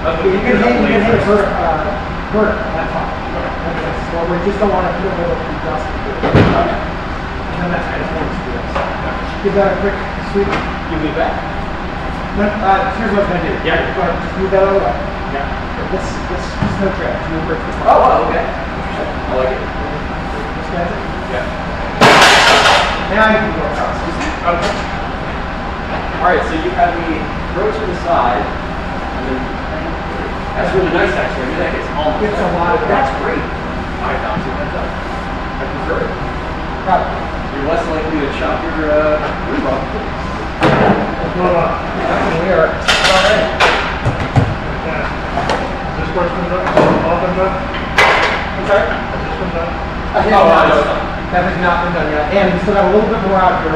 You can hit it vertical, that's fine. Well, we just don't want to put a little too dusty. And then that's kind of points to this. Give that a quick sweep. Give me back. No, here's what I'm going to do. Yeah. Go ahead, just move that out of the way. Yeah. This snow trail, it's move right to the front. Oh, okay. I like it. This guy's it? Yeah. Now you can go across. Okay. Alright, so you have me throw to the side, and then that's really nice actually. I mean, that gets almost. It's a lot of That's great. I found two heads up. I prefer it. Probably. You're less likely to chop your roof off. We are already. This person done? All been done? I'm sorry? This one done? That has not been done yet. And we still got a little bit more out here.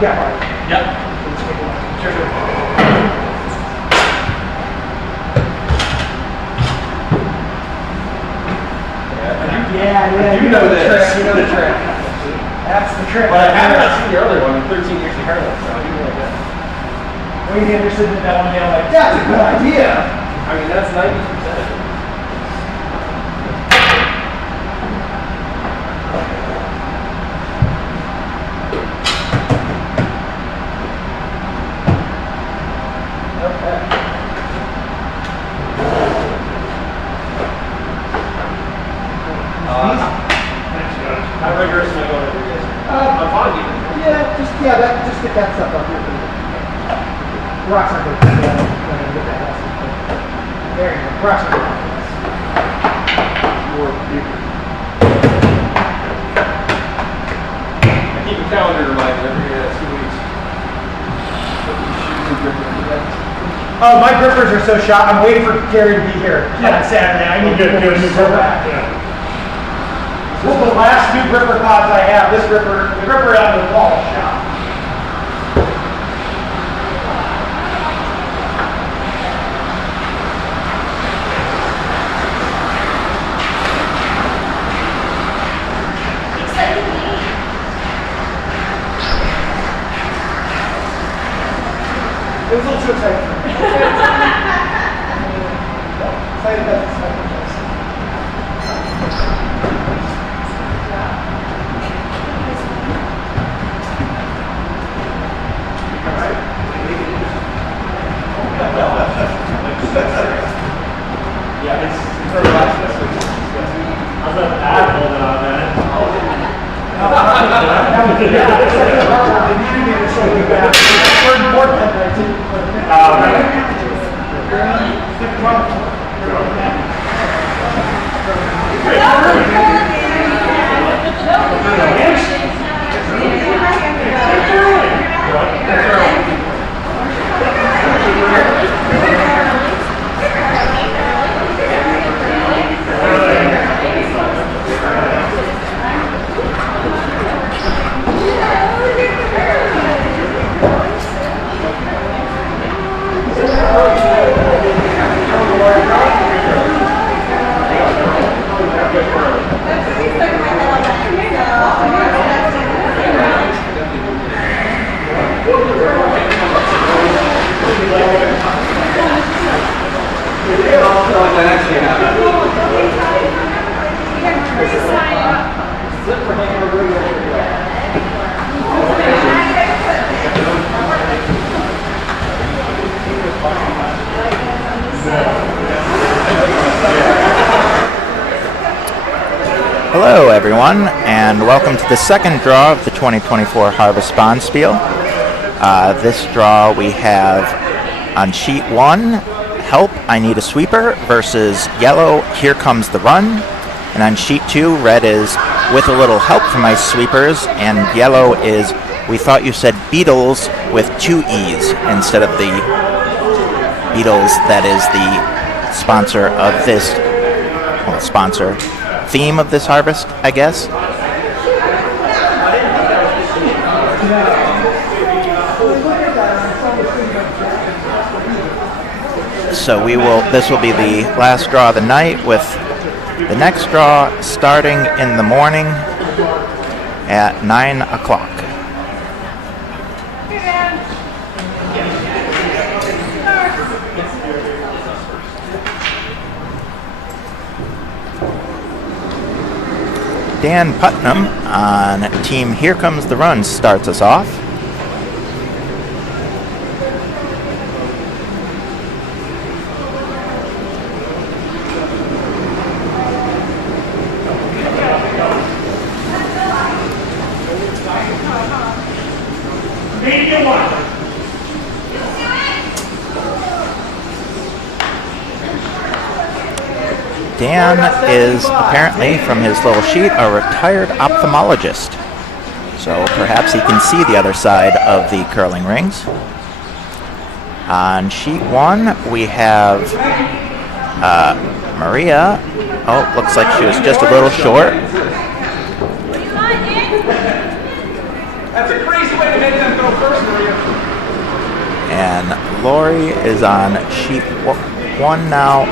Yeah, right. Yep. Sure. Yeah. You know this. You know the trick. That's the trick. But I have not seen your other one in 13 years of hairless, so I do like that. Wayne Anderson did that one day. I'm like, that's a good idea. I mean, that's 90%. How rigorous am I going to do this? I'm fine even. Just get that stuff up here. Rocks are good. Get that lesson. There you go. Rocks are good. More bigger. I keep a calendar reminder every 2 weeks. Oh, my grippers are so shot. I'm waiting for Gary to be here on Saturday. I need to go back. Yeah. This is the last two gripper pods I have. The gripper out of the wall is shot. It was a little too exciting for me. Excited doesn't smell good. Yeah, it's very last this week. How's that ad holding on, man? They needed me to show you back. We're important that I didn't put it in. Hello everyone, and welcome to the second draw of the 2024 Harvest Bonspiel. This draw we have on sheet 1, Help, I Need a Sweeper, versus yellow, Here Comes the Run. And on sheet 2, red is With a Little Help from My Sweepers, and yellow is We Thought You Said Beetles with 2 E's instead of the Beetles that is the sponsor of this, theme of this harvest, I guess. So this will be the last draw of the night, with the next draw starting in the morning at 9 o'clock. Dan Putnam on Team Here Comes the Run starts us off. Dan is apparently, from his little sheet, a retired ophthalmologist. So perhaps he can see the other side of the curling rings. On sheet 1, we have Maria. Oh, looks like she was just a little short. That's a crazy way to make them go first, Maria. And Lori is on sheet 1 now,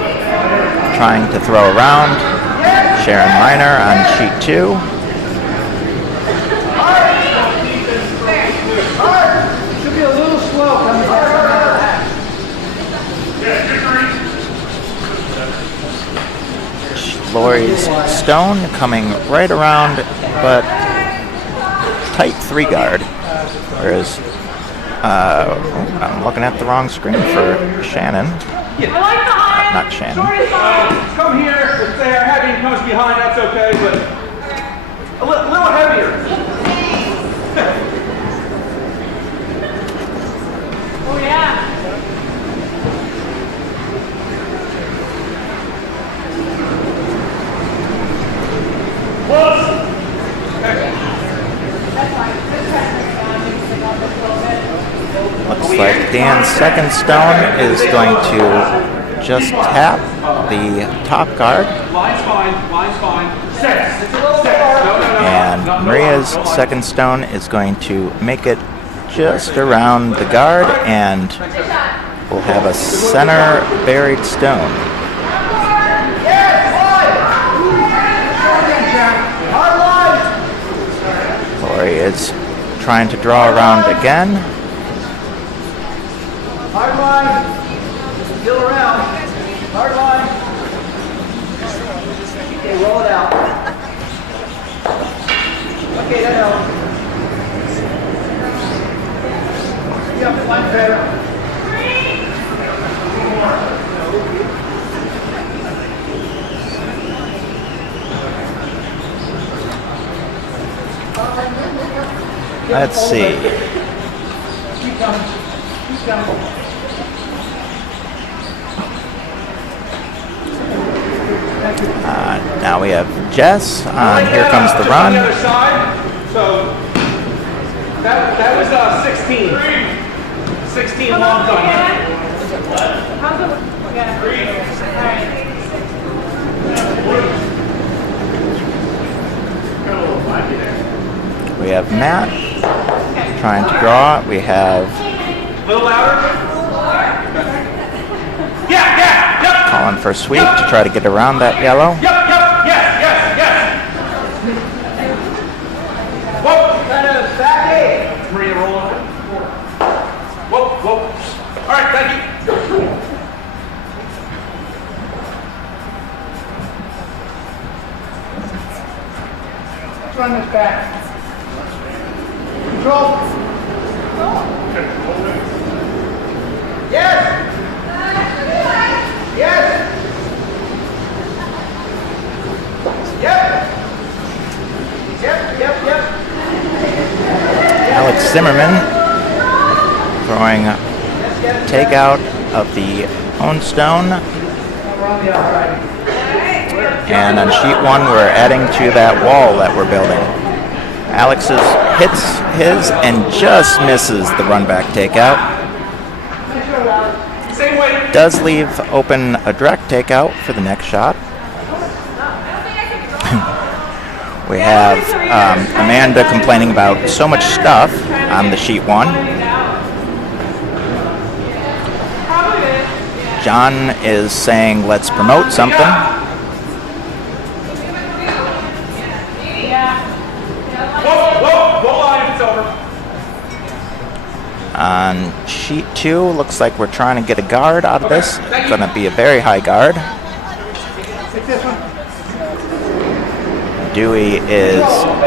trying to throw around. Sharon Reiner on sheet 2. Should be a little slow coming back on that. Lori's stone coming right around, but tight 3 guard. Whereas I'm looking at the wrong screen for Shannon. Not Shannon. Come here. If they are heavy and comes behind, that's okay, but a little heavier. Oh, yeah. Looks like Dan's second stone is going to just tap the top guard. Line's fine. Line's fine. Six. And Maria's second stone is going to make it just around the guard, and we'll have a center buried stone. Lori is trying to draw around again. Hard line. Still around. Hard line. Okay, roll it out. Okay, that helps. Yep, line better. Let's see. Keep coming. Keep coming. Now we have Jess on Here Comes the Just Run. on the other side. So that was 16. 16 long time. How's it? Yeah. All right. We have Matt trying to draw. We have A little louder. Yep. Colin for a sweep to try to get around that yellow. Yes. Whoa. Kind of back eight. Maria, roll over. Whoa. All right, thank you. Let's run this back. Control. Yes. Yes. Yep. Alex Zimmerman throwing takeout of the own stone. We're on the outside. And on sheet 1, we're adding to that wall that we're building. Alex hits his and just misses the run back takeout. Same way. Does leave open a direct takeout for the next shot. We have Amanda complaining about so much stuff on the sheet 1. John is saying, let's promote something. Whoa, line, it's over. On sheet 2, looks like we're trying to get a guard out of this. It's going to be a very high guard. Take this one. Dewey is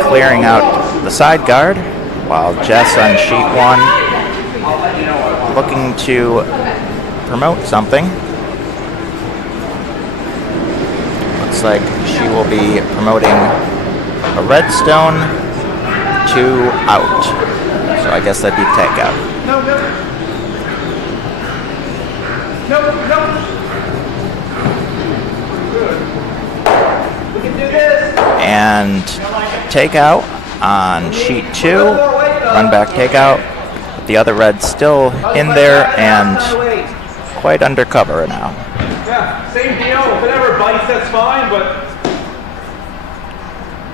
clearing out the side guard, while Jess on sheet 1 looking to promote something. Looks like she will be promoting a redstone to out. So I guess that'd be takeout. No, no. No, no. Good. We can do this. And takeout on sheet 2. Run back takeout. The other red's still in there and quite undercover now. Yeah, same deal. If it ever bites, that's fine, but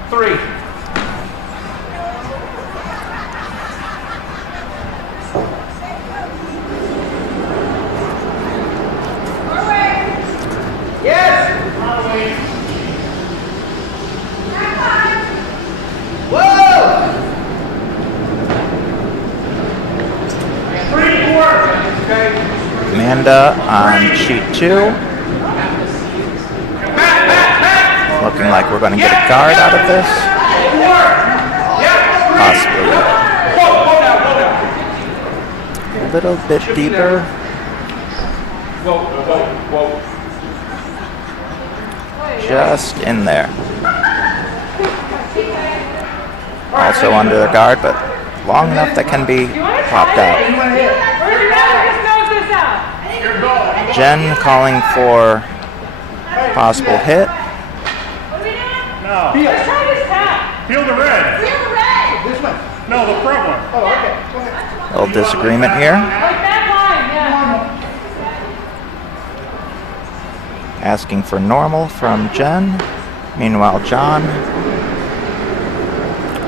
3. Yes. Whoa. 3, 4. Okay. Amanda on sheet 2. Looking like we're going to get a guard out of this. Possibly. A little bit deeper. Whoa, whoa, whoa. Just in there. Also under the guard, but long enough that can be popped out. Jen calling for possible hit. No. Feel. Feel the red. This one. No, the front one. Oh, okay. Go ahead. Little disagreement here. Asking for normal from Jen. Meanwhile, John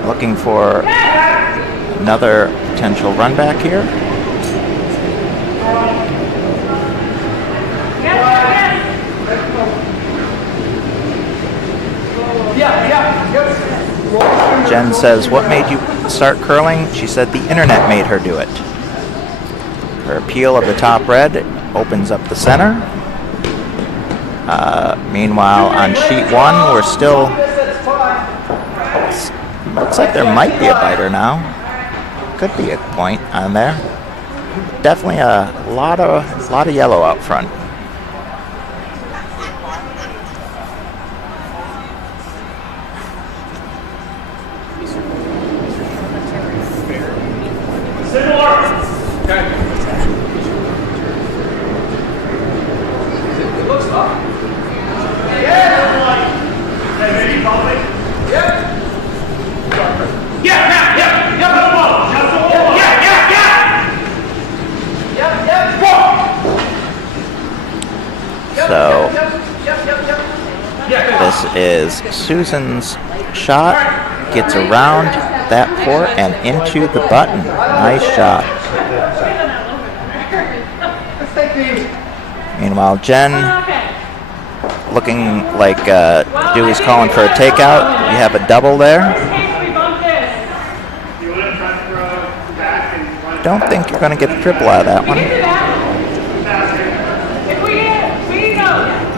looking for another potential run back here. Jen says, "What made you start curling?" She said the internet made her do it. Her peel of the top red opens up the center. Meanwhile, on sheet 1, we're still... Looks like there might be a biter now. Could be a point on there. Definitely a lot of yellow out front. Okay. It looks tough. Hey, maybe probably. Yeah, yeah, yeah, yeah. Just a wall. Yeah, yeah, yeah. So this is Susan's shot. Gets around that port and into the button. Nice shot. Meanwhile, Jen looking like Dewey's calling for a takeout. You have a double there. Don't think you're going to get the triple out of that one.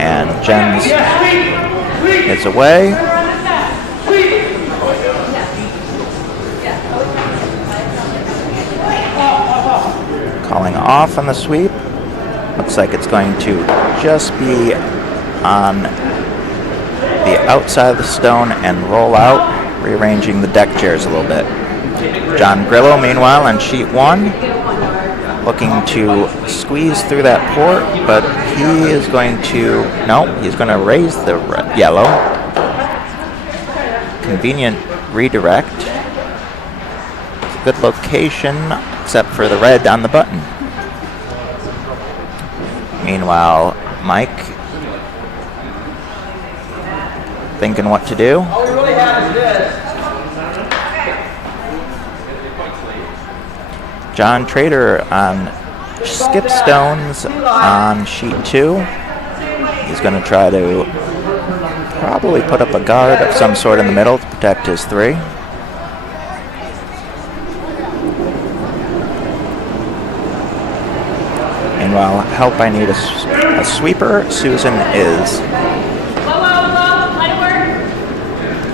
And Jen's is away. Calling off on the sweep. Looks like it's going to just be on the outside of the stone and roll out, rearranging the deck chairs a little bit. John Grillo, meanwhile, on sheet 1, looking to squeeze through that port, but he is going to, no, he's going to raise the yellow. Convenient redirect. Good location, except for the red on the button. Meanwhile, Mike thinking what to do. All we really have is this. John Trader on skip stones on sheet 2. He's going to try to probably put up a guard of some sort in the middle to protect his 3. Meanwhile, help, I need a sweeper. Susan is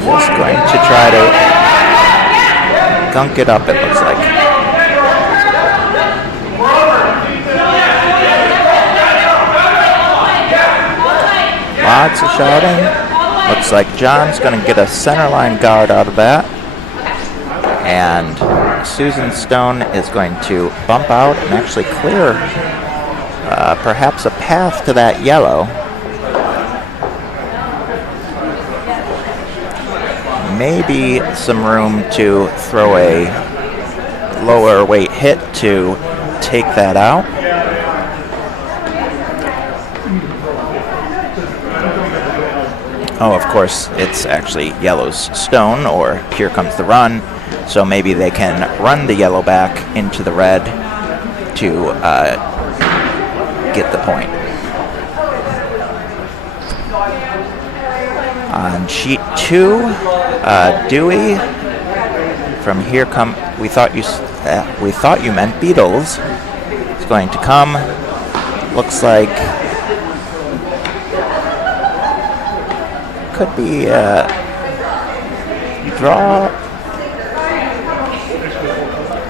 Just going to try to gunk it up, it looks like. Lots of shouting. Looks like John's going to get a centerline guard out of that. And Susan Stone is going to bump out and actually clear perhaps a path to that yellow. Maybe some room to throw a lower weight hit to take that out. Oh, of course, it's actually yellow's stone, or here comes the run. So maybe they can run the yellow back into the red to get the point. On sheet 2, Dewey from Here Come We Thought You Meant Beatles is going to come. Looks like could be a draw,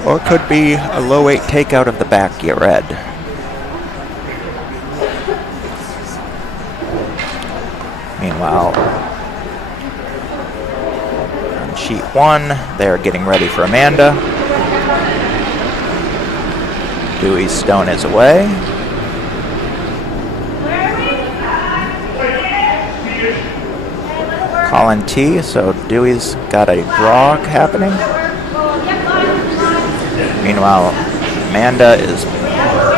or could be a low weight takeout of the back red. Meanwhile, on sheet 1, they're getting ready for Amanda. Dewey's stone is away. Colin T, so Dewey's got a draw happening. Meanwhile, Amanda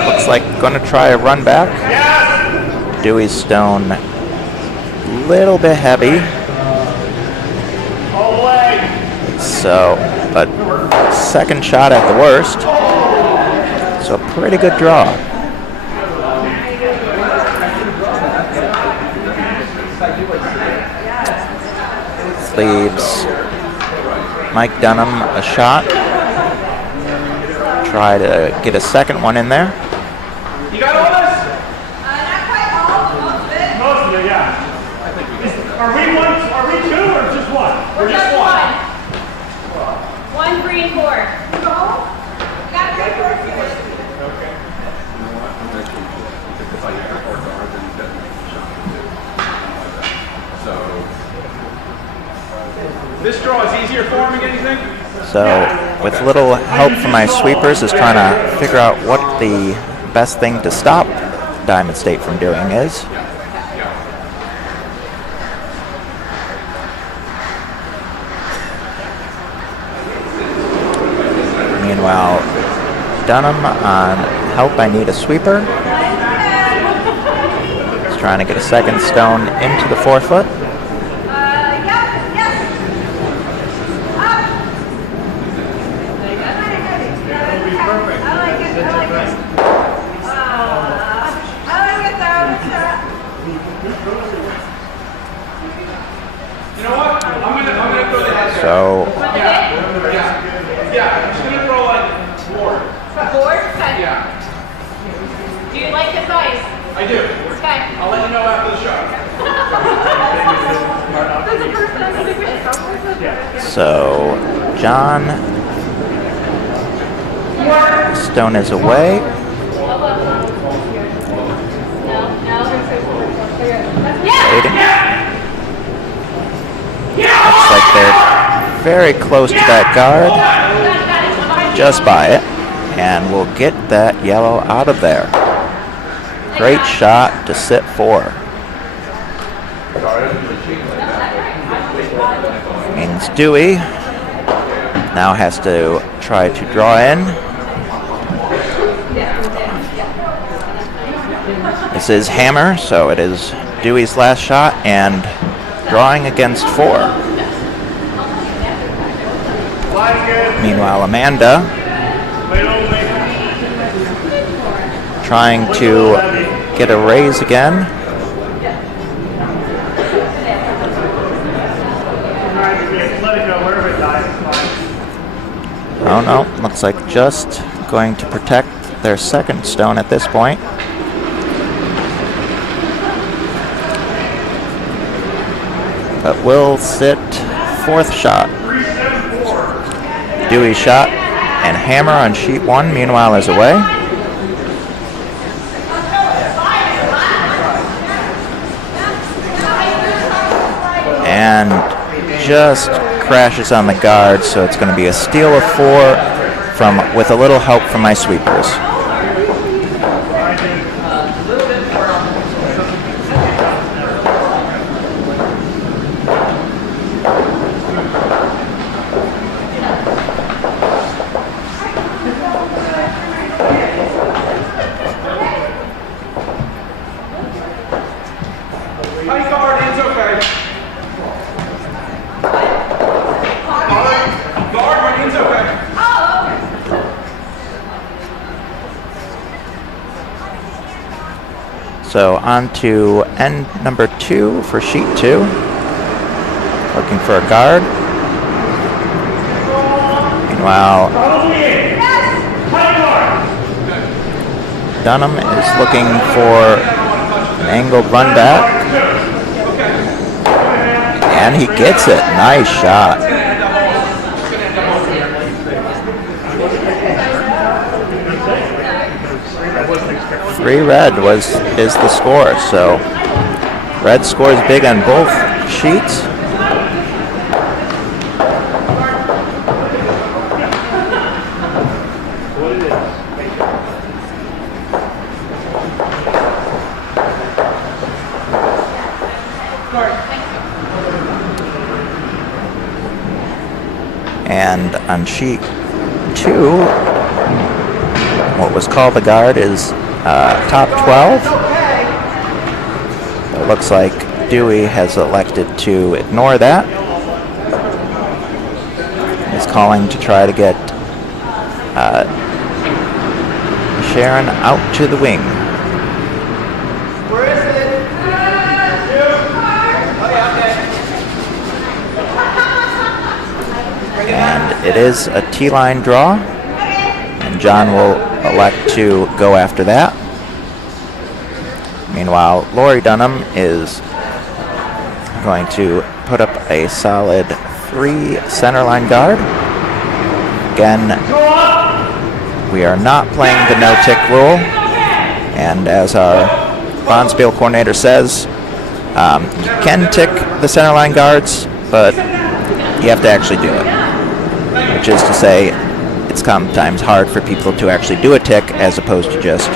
looks like going to try a run back. Dewey's stone a little bit heavy. So, but second shot at the worst. So pretty good draw. Leaves Mike Dunham a shot. Try to get a second one in there. You got all this? Not quite all, but most of it. Most of it, yeah. Are we two or just one? We're just one. One green board. No? Got green board. This draw is easier forming anything? So, with little help from my sweepers, is trying to figure out what the best thing to stop Diamond State from doing is. Meanwhile, Dunham on help, I need a sweeper. He's trying to get a second stone into the 4-foot. So, Yeah, I'm just gonna throw like board. Board? Okay. Yeah, Do you like this ice? I do. Okay. I'll let you know after the show. There's a person I think we should start with. so John Stone is away. Waiting. Looks like they're very close to that guard. Just by it. And we'll get that yellow out of there. Great shot to sit 4. Means Dewey now has to try to draw in. This is hammer, so it is Dewey's last shot and drawing against 4. Meanwhile, Amanda trying to get a raise again. Oh no, looks like just going to protect their second stone at this point. But will sit fourth shot. Dewey shot and hammer on sheet 1, meanwhile, is away. And just crashes on the guard, so it's going to be a steal of 4 with a little help from my sweepers. High guard, it's okay. Guard, my hand's okay. So on to end number 2 for sheet 2. Looking for a guard. Meanwhile, Dunham is looking for an angled run back. And he gets it. Nice shot. Three red is the score. So red scores big on both sheets. And on sheet 2, what was called the guard is top 12. It looks like Dewey has elected to ignore that. He's calling to try to get Sharon out to the wing. Where is it? And it is a T-line draw, and John will elect to go after that. Meanwhile, Lori Dunham is going to put up a solid 3 centerline guard. Again, we are not playing the no-tick rule, and as our Bonspiel coordinator says, you can tick the centerline guards, but you have to actually do it. Which is to say, it's sometimes hard for people to actually do a tick as opposed to just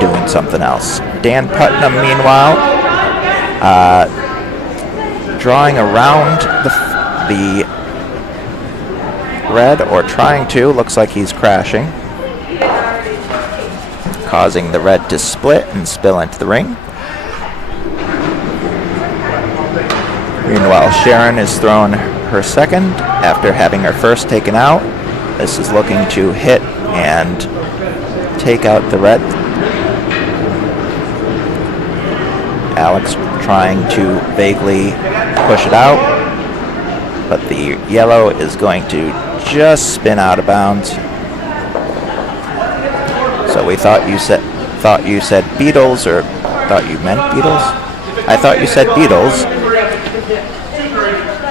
doing something else. Dan Putnam, meanwhile, drawing around the red, or trying to. Looks like he's crashing, causing the red to split and spill into the ring. Meanwhile, Sharon is throwing her second after having her first taken out. This is looking to hit and take out the red. Alex trying to vaguely push it out, but the yellow is going to just spin out of bounds. So we thought you said Beatles, or thought you meant Beatles? I thought you said Beatles.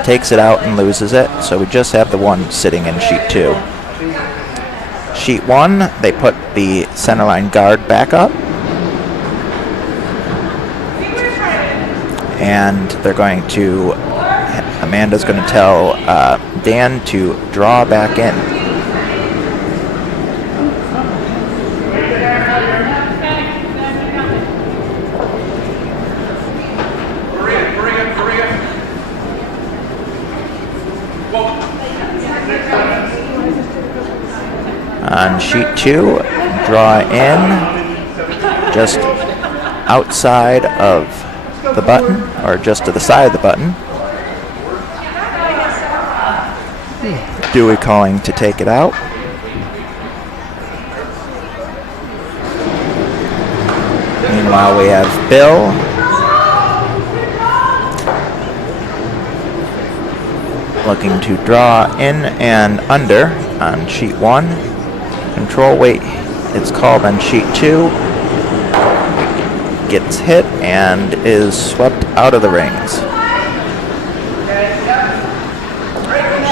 Takes it out and loses it, so we just have the 1 sitting in sheet 2. Sheet 1, they put the centerline guard back up, and they're going to, Amanda's going to tell Dan to draw back in. On sheet 2, draw in just outside of the button, or just to the side of the button. Dewey calling to take it out. Meanwhile, we have Bill looking to draw in and under on sheet 1. Control weight, it's called on sheet 2. Gets hit and is swept out of the rings.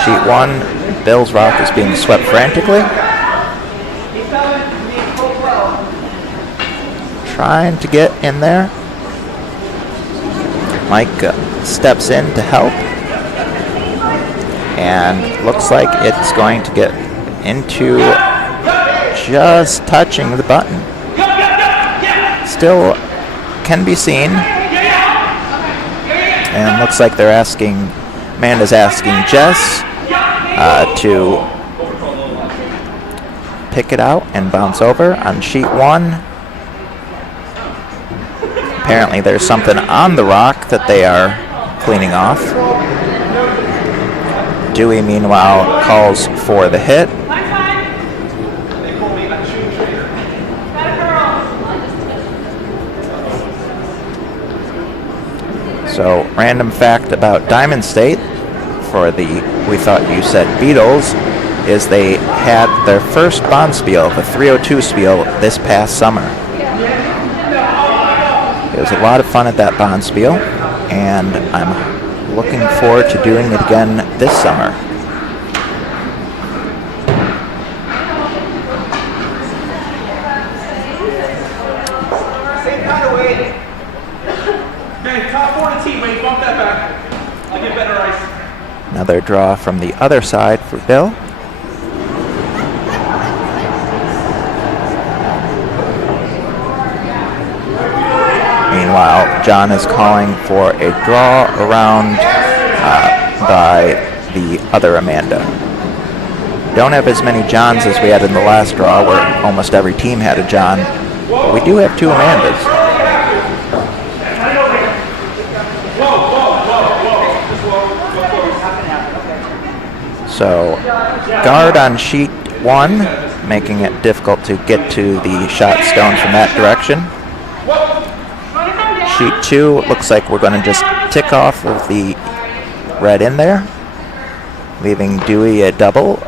sheet 1, Bill's rock is being swept frantically. Trying to get in there. Mike steps in to help. And looks like it's going to get into just touching the button. Still can be seen. And looks like they're asking, Amanda's asking Jess to pick it out and bounce over on sheet 1. Apparently there's something on the rock that they are cleaning off. Dewey, meanwhile, calls for the hit. So, random fact about Diamond State for the We Thought You Said Beatles is they had their first Bonspiel, the 302 Spiel, this past summer. It was a lot of fun at that Bonspiel, and I'm looking forward to doing it again this summer. Same kind of weight. Okay, top 4 to teammate, bump that back. I'll get better ice. Another draw from the other side for Bill. Meanwhile, John is calling for a draw around by the other Amanda. Don't have as many Johns as we had in the last draw, where almost every team had a John. But we do have 2 Amandas. So, guard on sheet 1, making it difficult to get to the shot stone from that direction. Sheet 2, looks like we're going to just tick off of the red in there, leaving Dewey a double.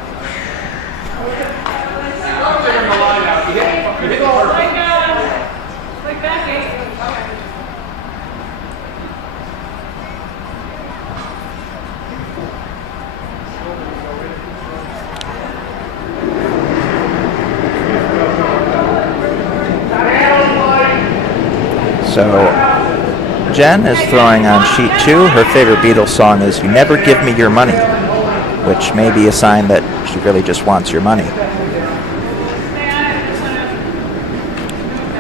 So, Jen is throwing on sheet 2. Her favorite Beatles song is You Never Give Me Your Money, which may be a sign that she really just wants your money.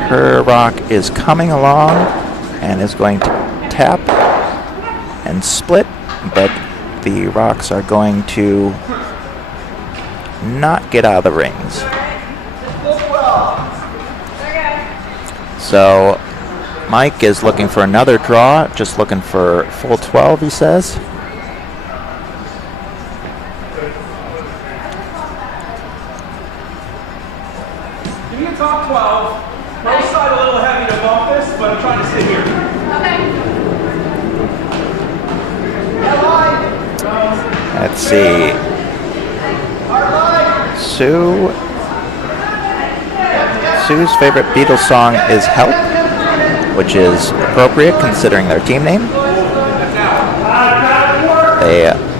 Her rock is coming along and is going to tap and split, but the rocks are going to not get out of the rings. So, Mike is looking for another draw, just looking for full 12, he says. Give me a top 12. Both side a little heavy to bump this, but I'm trying to sit here. Okay. Let's see. Sue's favorite Beatles song is Help, which is appropriate considering their team name.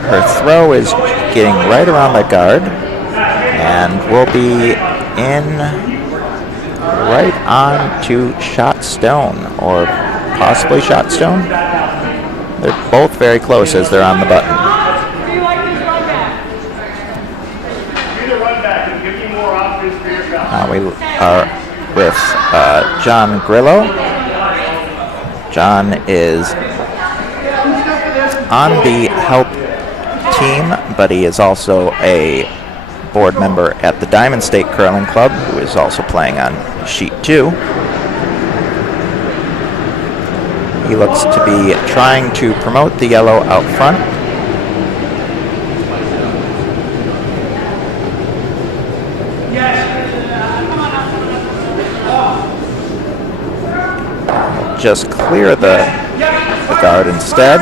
Her throw is getting right around the guard and will be in right on to shot stone, or possibly shot stone. They're both very close as they're on the button. Do you like this run back? Either run back and give you more options for your shot. We are with John Grillo. John is on the help team, but he is also a board member at the Diamond State Curling Club, who is also playing on sheet 2. He looks to be trying to promote the yellow out front. Just clear the guard instead,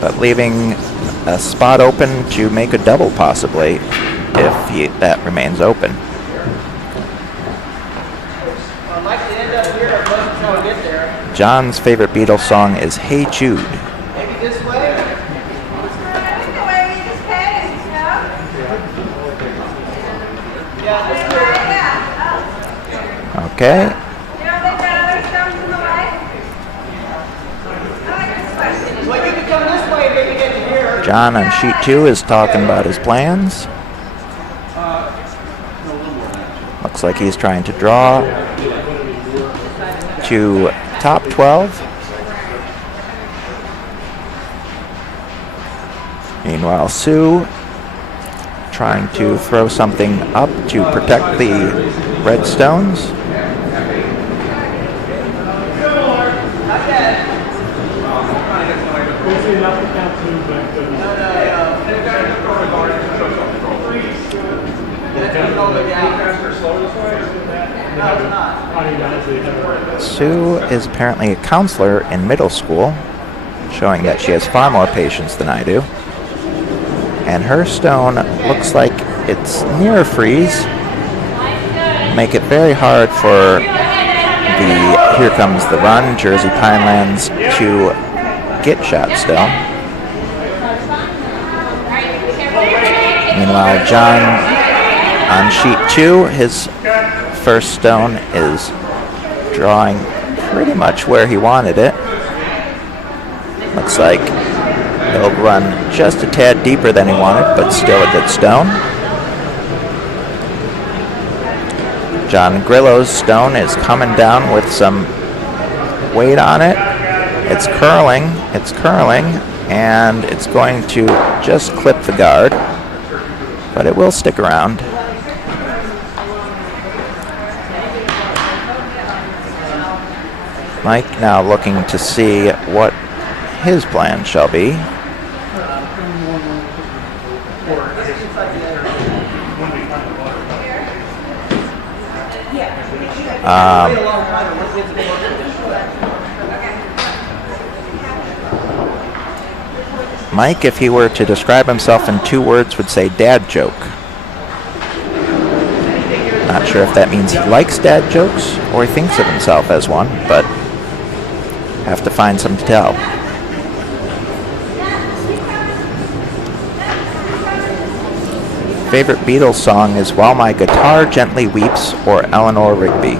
but leaving a spot open to make a double possibly if that remains open. John's favorite Beatles song is Hey Jude. Maybe this way. This way, this way. Okay. You don't think that other stone's in the way? I like this question. Well, you can come this way and maybe get to here. John on sheet 2 is talking about his plans. Looks like he's trying to draw to top 12. Meanwhile, Sue trying to throw something up to protect the red stones. Sue is apparently a counselor in middle school, showing that she has far more patience than I do. And her stone looks like it's near a freeze. Make it very hard for the Here Comes the Run, Jersey Pinelands to get shot stone. Meanwhile, John on sheet 2, his first stone is drawing pretty much where he wanted it. Looks like he'll run just a tad deeper than he wanted, but still a good stone. John Grillo's stone is coming down with some weight on it. It's curling, and it's going to just clip the guard, but it will stick around. Mike now looking to see what his plan shall be. Mike, if he were to describe himself in 2 words, would say dad joke. Not sure if that means he likes dad jokes or he thinks of himself as one, but have to find some to tell. Favorite Beatles song is While My Guitar Gently Weeps or Eleanor Rigby.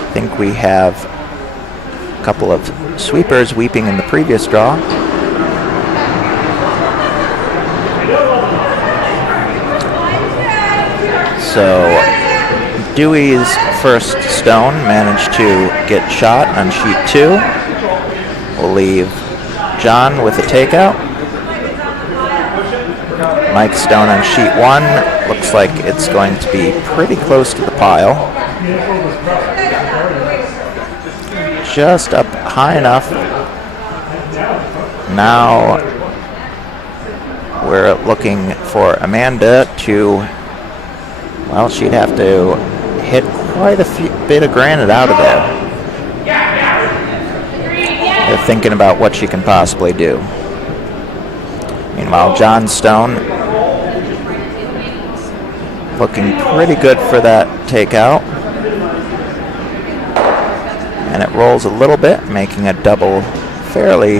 I think we have a couple of sweepers weeping in the previous draw. So Dewey's first stone managed to get shot on sheet 2. We'll leave John with a takeout. Mike's stone on sheet 1 looks like it's going to be pretty close to the pile. Just up high enough. Now we're looking for Amanda to, well, she'd have to hit quite a bit of granite out of there. They're thinking about what she can possibly do. Meanwhile, John Stone looking pretty good for that takeout. And it rolls a little bit, making a double fairly,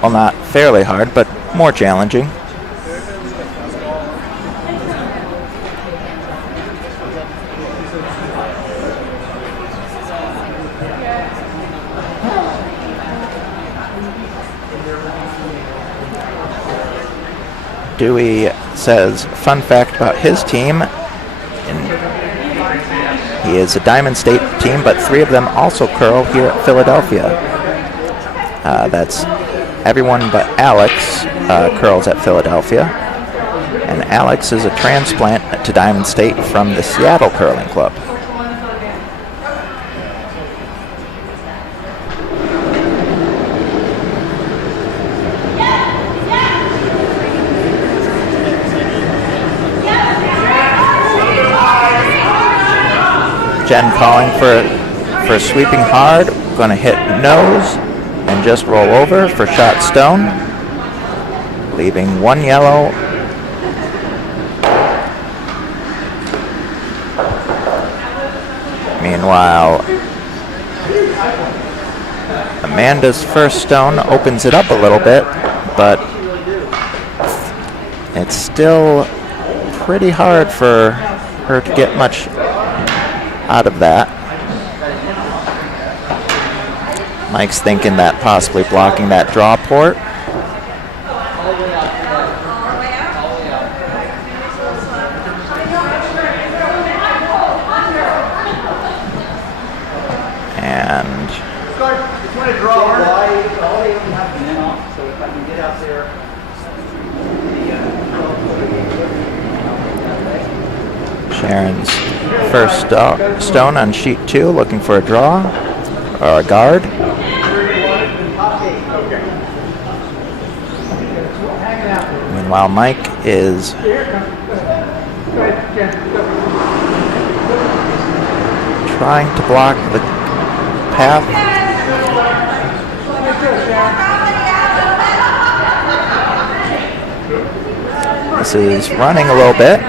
well, not fairly hard, but more challenging. Dewey says, fun fact about his team, he is a Diamond State team, but 3 of them also curl here at Philadelphia. That's everyone but Alex curls at Philadelphia. And Alex is a transplant to Diamond State from the Seattle Curling Club. Jen calling for sweeping hard, going to hit nose and just roll over for shot stone, leaving 1 yellow. Meanwhile, Amanda's first stone opens it up a little bit, but it's still pretty hard for her to get much out of that. Mike's thinking that possibly blocking that draw port. And Sharon's first stone on sheet 2, looking for a draw or a guard. Meanwhile, Mike is trying to block the path. This is running a little bit,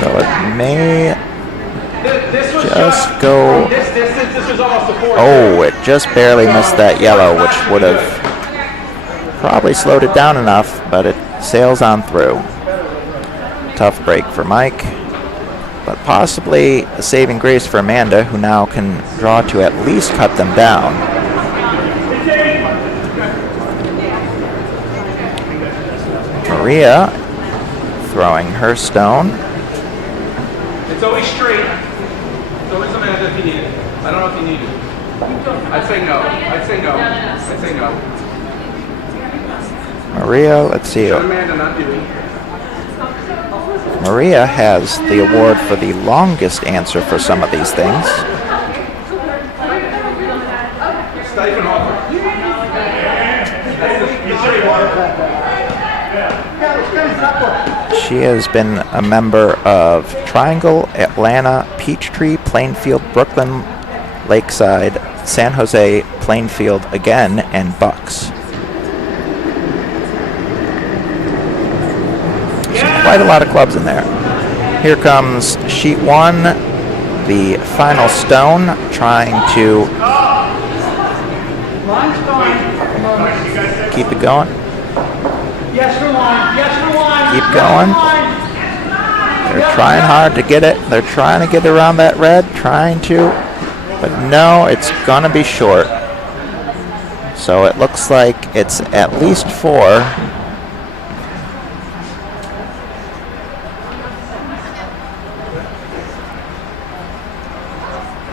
so it may just go. Oh, it just barely missed that yellow, which would have probably slowed it down enough, but it sails on through. Tough break for Mike, but possibly a saving grace for Amanda, who now can draw to at least cut them down. Maria throwing her stone. It's always straight. It's always Amanda if you need it. I don't know if you need it. I'd say no. I'd say no. I'd say no. Maria, let's see. Amanda not doing. Maria has the award for the longest answer for some of these things. She has been a member of Triangle, Atlanta, Peachtree, Plainfield, Brooklyn, Lakeside, San Jose, Plainfield again, and Bucks. Quite a lot of clubs in there. Here comes sheet 1, the final stone, trying to keep it going. Yes for one. Yes for one. Keep going. They're trying hard to get it. They're trying to get around that red, trying to, but no, it's gonna be short. So it looks like it's at least 4.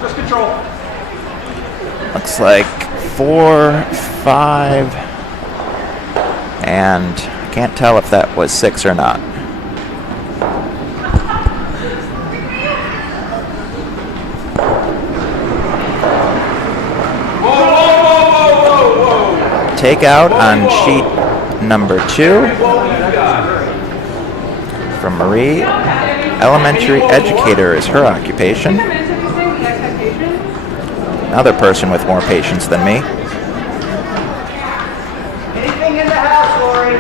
Just control. Looks like 4, 5, and I can't tell if that was 6 or not. Take out on sheet number 2 from Marie. Elementary educator is her occupation. Another person with more patience than me. Anything in the house, Lori?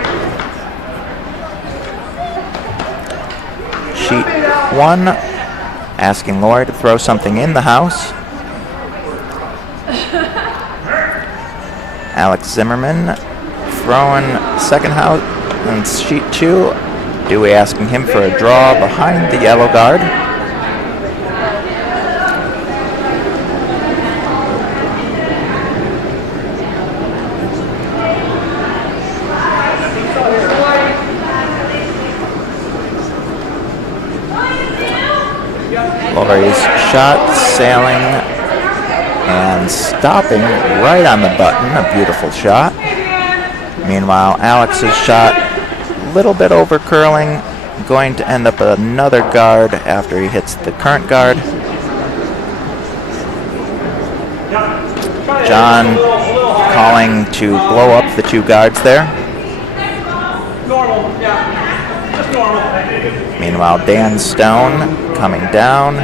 Sheet 1, asking Lori to throw something in the house. Alex Zimmerman throwing second house on sheet 2. Dewey asking him for a draw behind the yellow guard. Lori's shot sailing and stopping right on the button. A beautiful shot. Meanwhile, Alex's shot a little bit over curling, going to end up another guard after he hits the current guard. John calling to blow up the 2 guards there. Normal, yeah. Just normal. Meanwhile, Dan Stone coming down,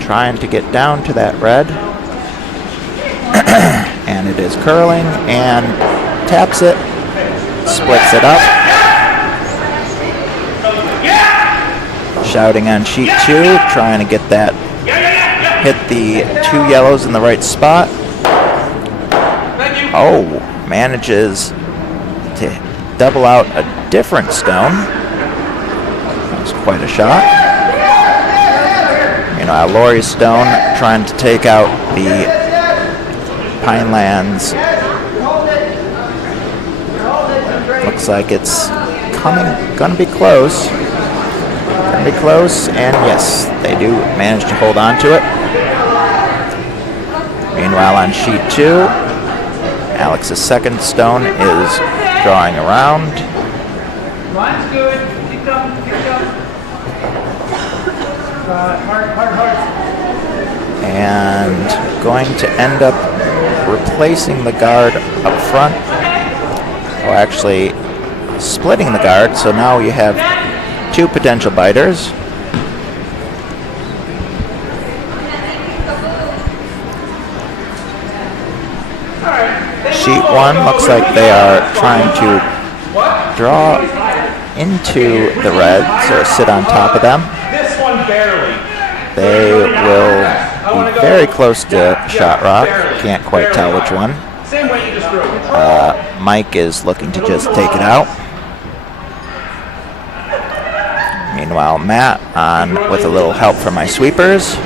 trying to get down to that red. And it is curling and taps it, splits it up. Shouting on sheet 2, trying to get that, hit the 2 yellows in the right spot. Oh, manages to double out a different stone. That's quite a shot. Meanwhile, Lori's stone trying to take out the Pinelands. Looks like it's gonna be close. Gonna be close, and yes, they do manage to hold on to it. Meanwhile, on sheet 2, Alex's second stone is drawing around. Line's good. Keep going. Keep going. Hard. And going to end up replacing the guard up front. Or actually splitting the guard, so now you have 2 potential biters. Sheet 1 looks like they are trying to draw into the reds or sit on top of them. This one barely. They will be very close to Shot Rock. Can't quite tell which one. Same way you just threw. Mike is looking to just take it out. Meanwhile, Matt, with a little help from my sweepers,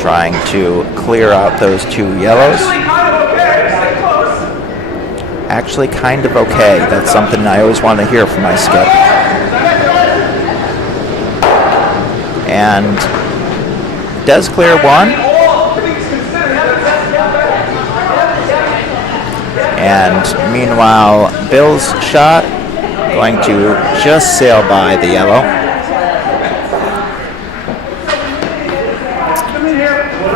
trying to clear out those 2 yellows. Actually kind of okay. That's something I always want to hear from my skip. And does clear 1. And meanwhile, Bill's shot going to just sail by the yellow.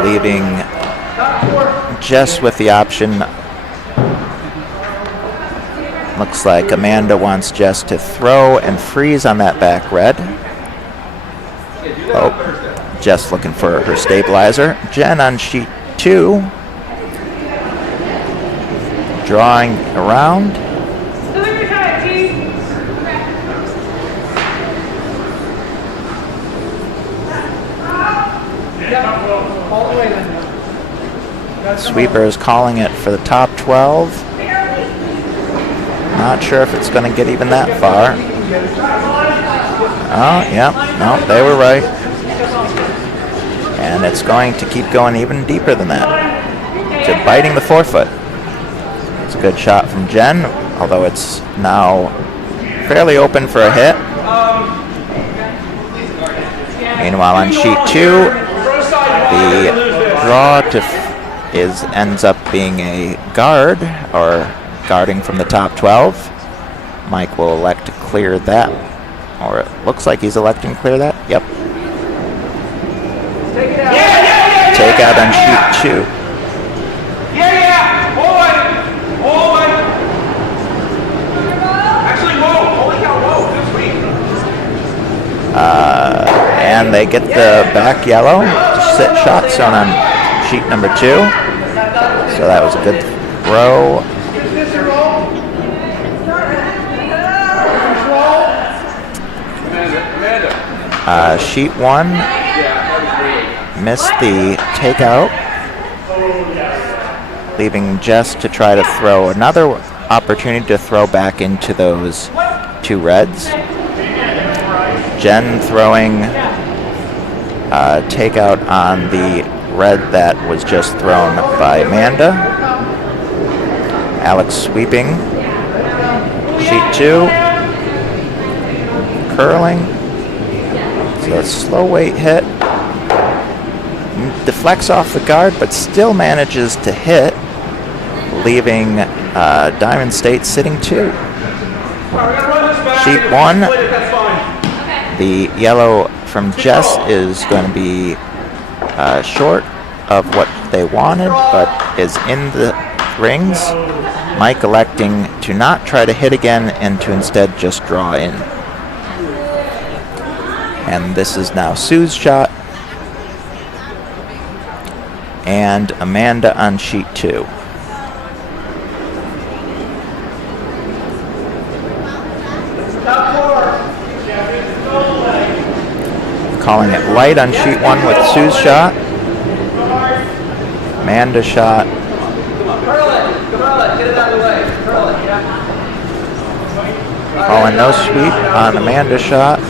Leaving just with the option. Looks like Amanda wants Jess to throw and freeze on that back red. Oh, Jess looking for her stabilizer. Jen on sheet 2. Drawing around. Sweeper is calling it for the top 12. Not sure if it's going to get even that far. Oh, yeah, no, they were right. And it's going to keep going even deeper than that. To biting the forefoot. It's a good shot from Jen, although it's now fairly open for a hit. Meanwhile, on sheet 2, the draw ends up being a guard, or guarding from the top 12. Mike will elect to clear that, or it looks like he's electing to clear that. Yep. Take out on sheet 2. And they get the back yellow to sit shot zone on sheet number 2. So that was a good throw. Sheet 1 missed the takeout, leaving Jess to try to throw another opportunity to throw back into those 2 reds. Jen throwing takeout on the red that was just thrown by Amanda. Alex sweeping. Sheet 2. Curling. So a slow weight hit. Deflects off the guard, but still manages to hit, leaving Diamond State sitting 2. Sheet 1. The yellow from Jess is going to be short of what they wanted, but is in the rings. Mike electing to not try to hit again and to instead just draw in. And this is now Sue's shot. And Amanda on sheet 2. Calling it light on sheet 1 with Sue's shot. Amanda's shot. calling no sweep on Amanda's shot.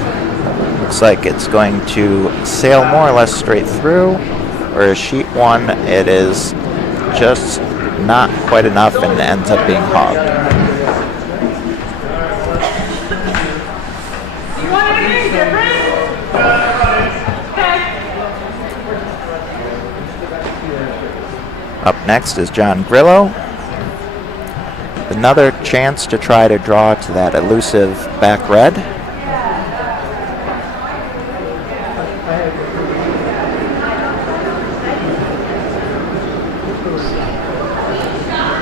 Looks like it's going to sail more or less straight through, whereas sheet 1, it is just not quite enough and ends up being hogged. Do you want anything different? Okay. Up next is John Grillo. Another chance to try to draw to that elusive back red.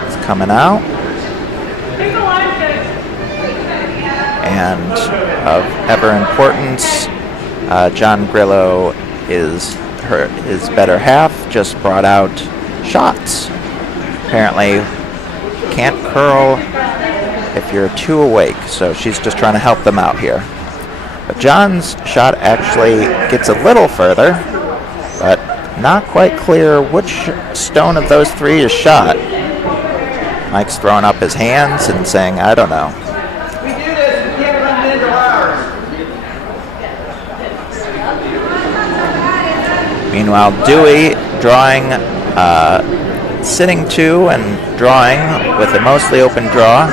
It's coming out. And of ever importance, John Grillo is his better half, just brought out shots. Apparently can't curl if you're too awake, so she's just trying to help them out here. But John's shot actually gets a little further, but not quite clear which stone of those three is shot. Mike's throwing up his hands and saying, I don't know. We do this, we can't run it into ours. Meanwhile, Dewey drawing, sitting 2 and drawing with a mostly open draw.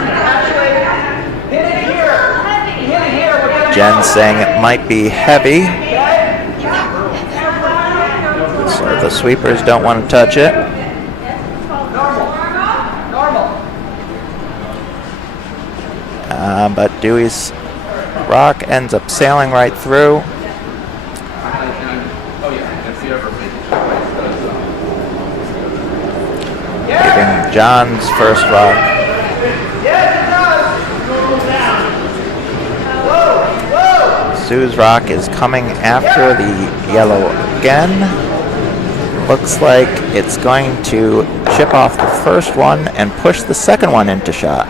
Jen saying it might be heavy, so the sweepers don't want to touch it. But Dewey's rock ends up sailing right through. Giving John's first rock. Sue's rock is coming after the yellow again. Looks like it's going to chip off the first one and push the second one into shot.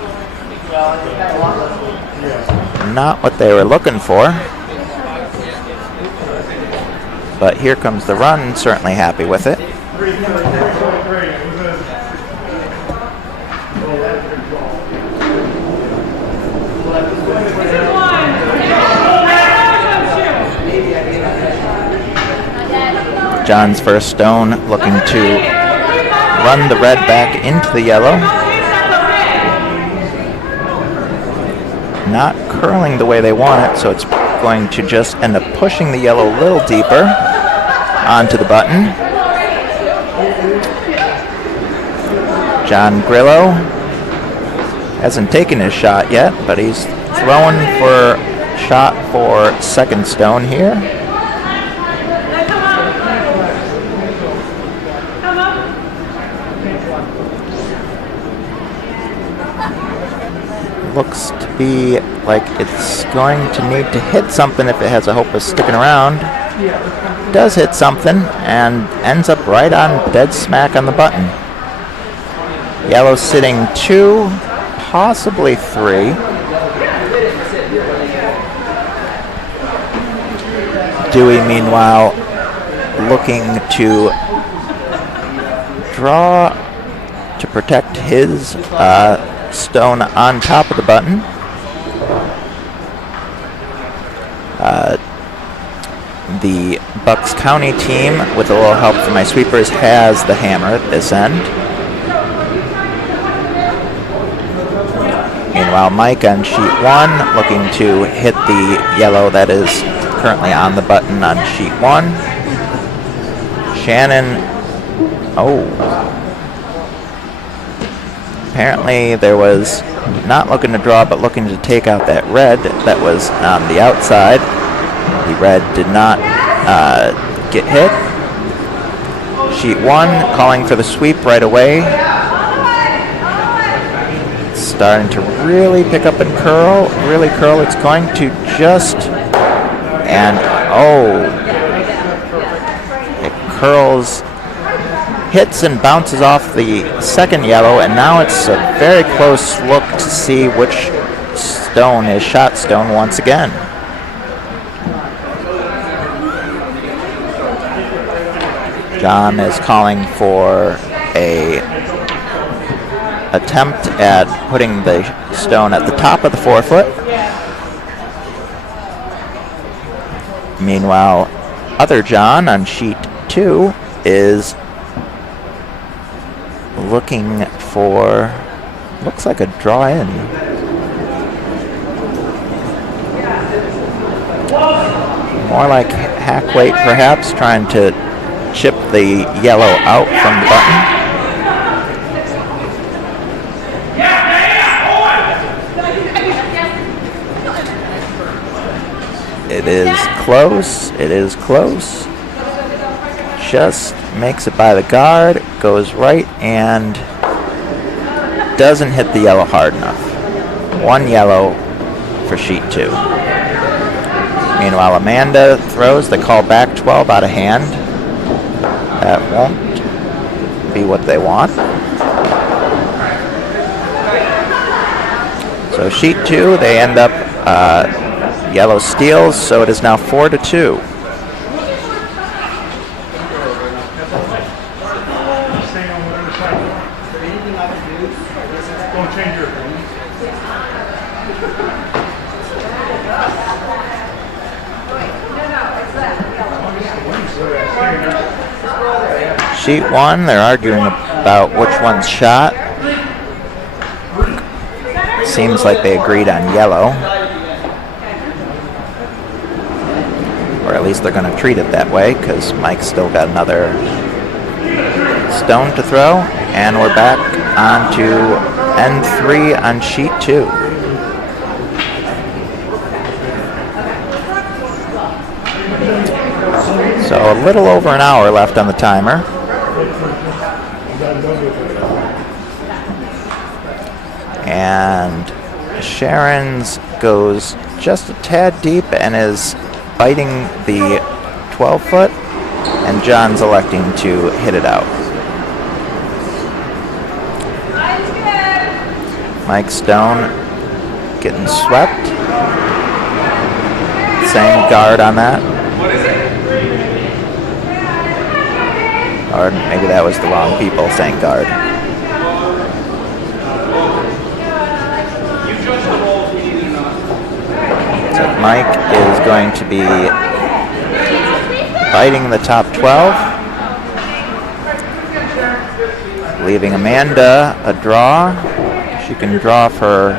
Not what they were looking for. But here comes the run, certainly happy with it. John's first stone, looking to run the red back into the yellow. Not curling the way they want it, so it's going to just end up pushing the yellow a little deeper onto the button. John Grillo hasn't taken his shot yet, but he's throwing for shot for second stone here. Looks to be like it's going to need to hit something if it has a hope of sticking around. Does hit something and ends up right on dead smack on the button. Yellow sitting 2, possibly 3. Dewey, meanwhile, looking to draw to protect his stone on top of the button. The Bucks County team, with a little help from my sweepers, has the hammer at this end. Meanwhile, Mike on sheet 1 looking to hit the yellow that is currently on the button on sheet 1. Shannon, apparently there was not looking to draw, but looking to take out that red that was on the outside. The red did not get hit. Sheet 1 calling for the sweep right away. It's starting to really pick up and curl. Really curl. It's going to just, and it curls, hits and bounces off the second yellow, and now it's a very close look to see which stone is shot stone once again. John is calling for a attempt at putting the stone at the top of the 4 foot. Meanwhile, other John on sheet 2 is looking for, looks like a draw in. More like hack weight perhaps, trying to chip the yellow out from the button. It is close, it is close. Just makes it by the guard, goes right and doesn't hit the yellow hard enough. 1 yellow for sheet 2. Meanwhile, Amanda throws the call back 12 out of hand. That won't be what they want. So sheet 2, they end up yellow steals, so it is now 4-2. Don't change your opinion. Sheet 1, they're arguing about which one's shot. Seems like they agreed on yellow. Or at least they're going to treat it that way, because Mike's still got another stone to throw. And we're back on to N3 on sheet 2. So a little over an hour left on the timer. And Sharon's goes just a tad deep and is biting the 12-foot, and John's electing to hit it out. Mike Stone getting swept. Same guard on that. Or maybe that was the wrong people saying guard. So Mike is going to be biting the top 12, leaving Amanda a draw. She can draw for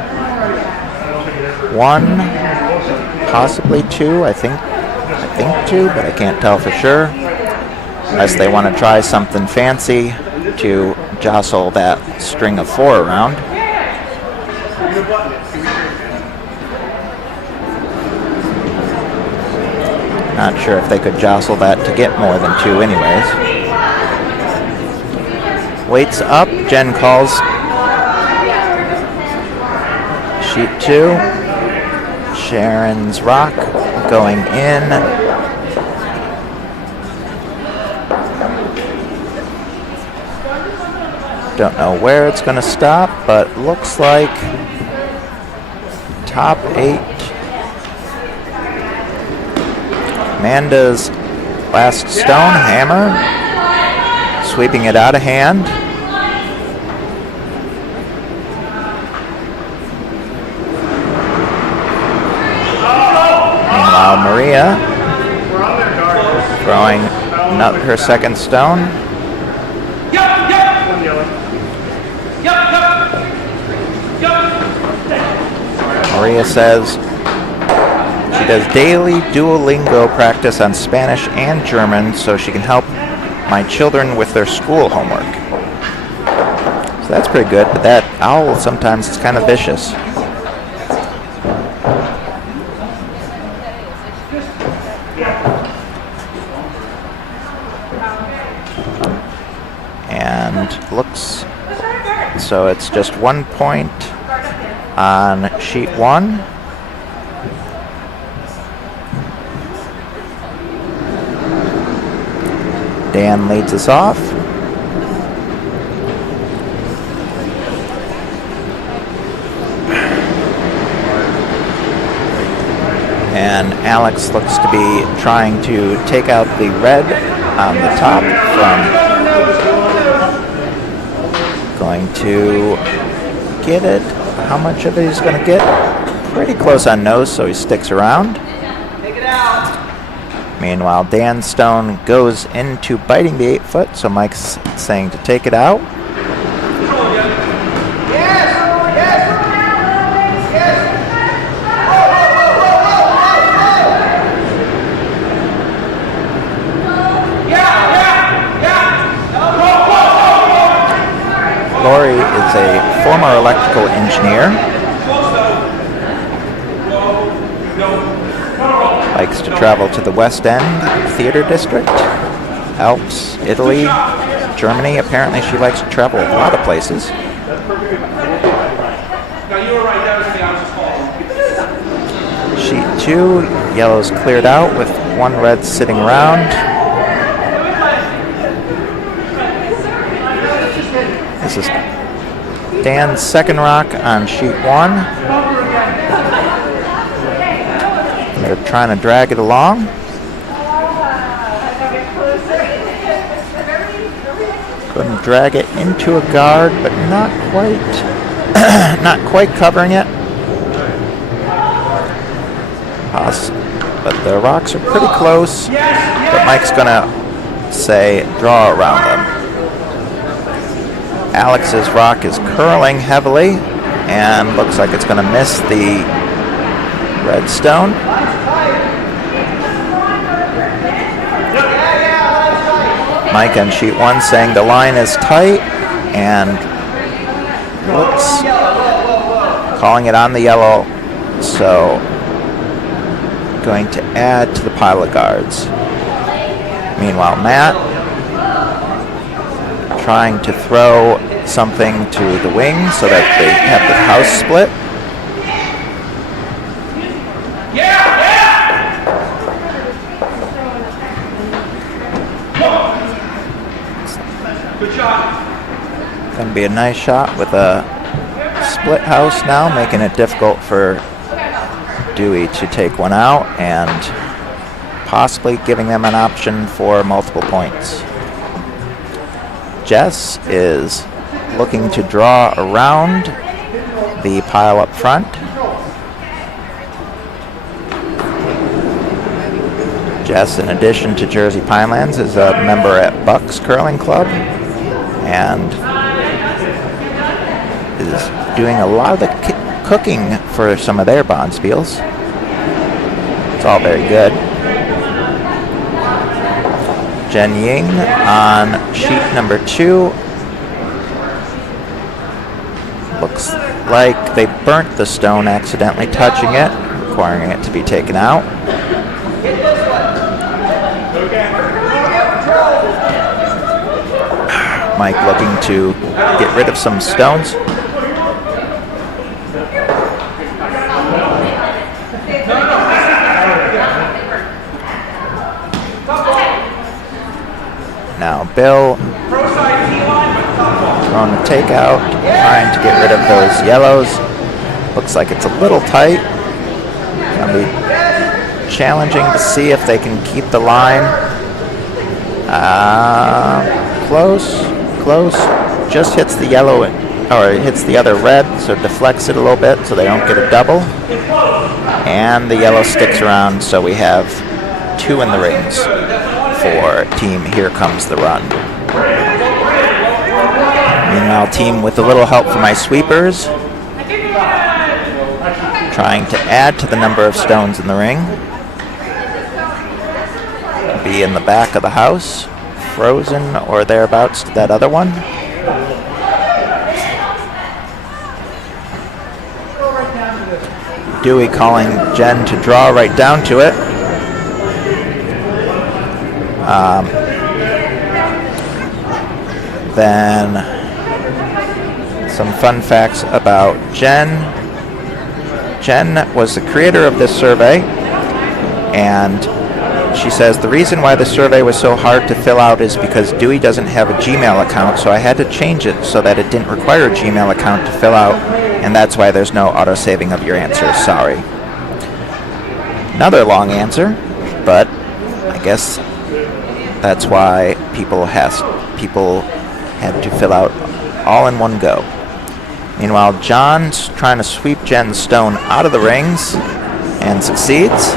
1, possibly 2. I think 2, but I can't tell for sure. Unless they want to try something fancy to jostle that string of 4 around. Not sure if they could jostle that to get more than 2 anyways. Weights up, Jen calls sheet 2. Sharon's rock going in. Don't know where it's going to stop, but looks like top 8. Amanda's last stone, hammer, sweeping it out of hand. Meanwhile, Maria throwing her second stone. Maria says she does daily Duolingo practice on Spanish and German so she can help my children with their school homework. So that's pretty good, but that owl sometimes is kind of vicious. And looks, so it's just 1 point on sheet 1. Dan leads us off. And Alex looks to be trying to take out the red on the top from, going to get it. How much of it he's going to get? Pretty close on nose, so he sticks around. Take it out. Meanwhile, Dan's stone goes into biting the 8-foot, so Mike's saying to take it out. Lori is a former electrical engineer. Likes to travel to the West End Theater District, Alps, Italy, Germany. Apparently she likes to travel a lot of places. Sheet 2, yellow's cleared out with 1 red sitting around. This is Dan's second rock on sheet 1. They're trying to drag it along. Going to drag it into a guard, but not quite, not quite covering it. But the rocks are pretty close. But Mike's gonna say draw around them. Alex's rock is curling heavily and looks like it's going to miss the red stone. Mike on sheet 1 saying the line is tight and looks calling it on the yellow, so going to add to the pile of guards. Meanwhile, Matt trying to throw something to the wing so that they have the house split. Good shot. Going to be a nice shot with a split house now, making it difficult for Dewey to take one out and possibly giving them an option for multiple points. Jess is looking to draw around the pile up front. Jess, in addition to Jersey Pinelands, is a member at Buck's Curling Club and is doing a lot of the cooking for some of their Bonspiels. It's all very good. Jen Ying on sheet number 2. Looks like they burnt the stone accidentally touching it, requiring it to be taken out. Mike looking to get rid of some stones. Now Bill on the takeout, trying to get rid of those yellows. Looks like it's a little tight. Gonna be challenging to see if they can keep the line. Close. Just hits the yellow, or it hits the other red, so it deflects it a little bit so they don't get a double. And the yellow sticks around, so we have 2 in the rings for team Here Comes the Run. Meanwhile, team with a little help from my sweepers, trying to add to the number of stones in the ring. Be in the back of the house, frozen or thereabouts to that other one. Dewey calling Jen to draw right down to it. Then some fun facts about Jen. Jen was the creator of this survey, and she says the reason why the survey was so hard to fill out is because Dewey doesn't have a Gmail account, so I had to change it so that it didn't require a Gmail account to fill out, and that's why there's no auto-saving of your answers. Sorry. Another long answer, but I guess that's why people had to fill out all in one go. Meanwhile, John's trying to sweep Jen's stone out of the rings and succeeds.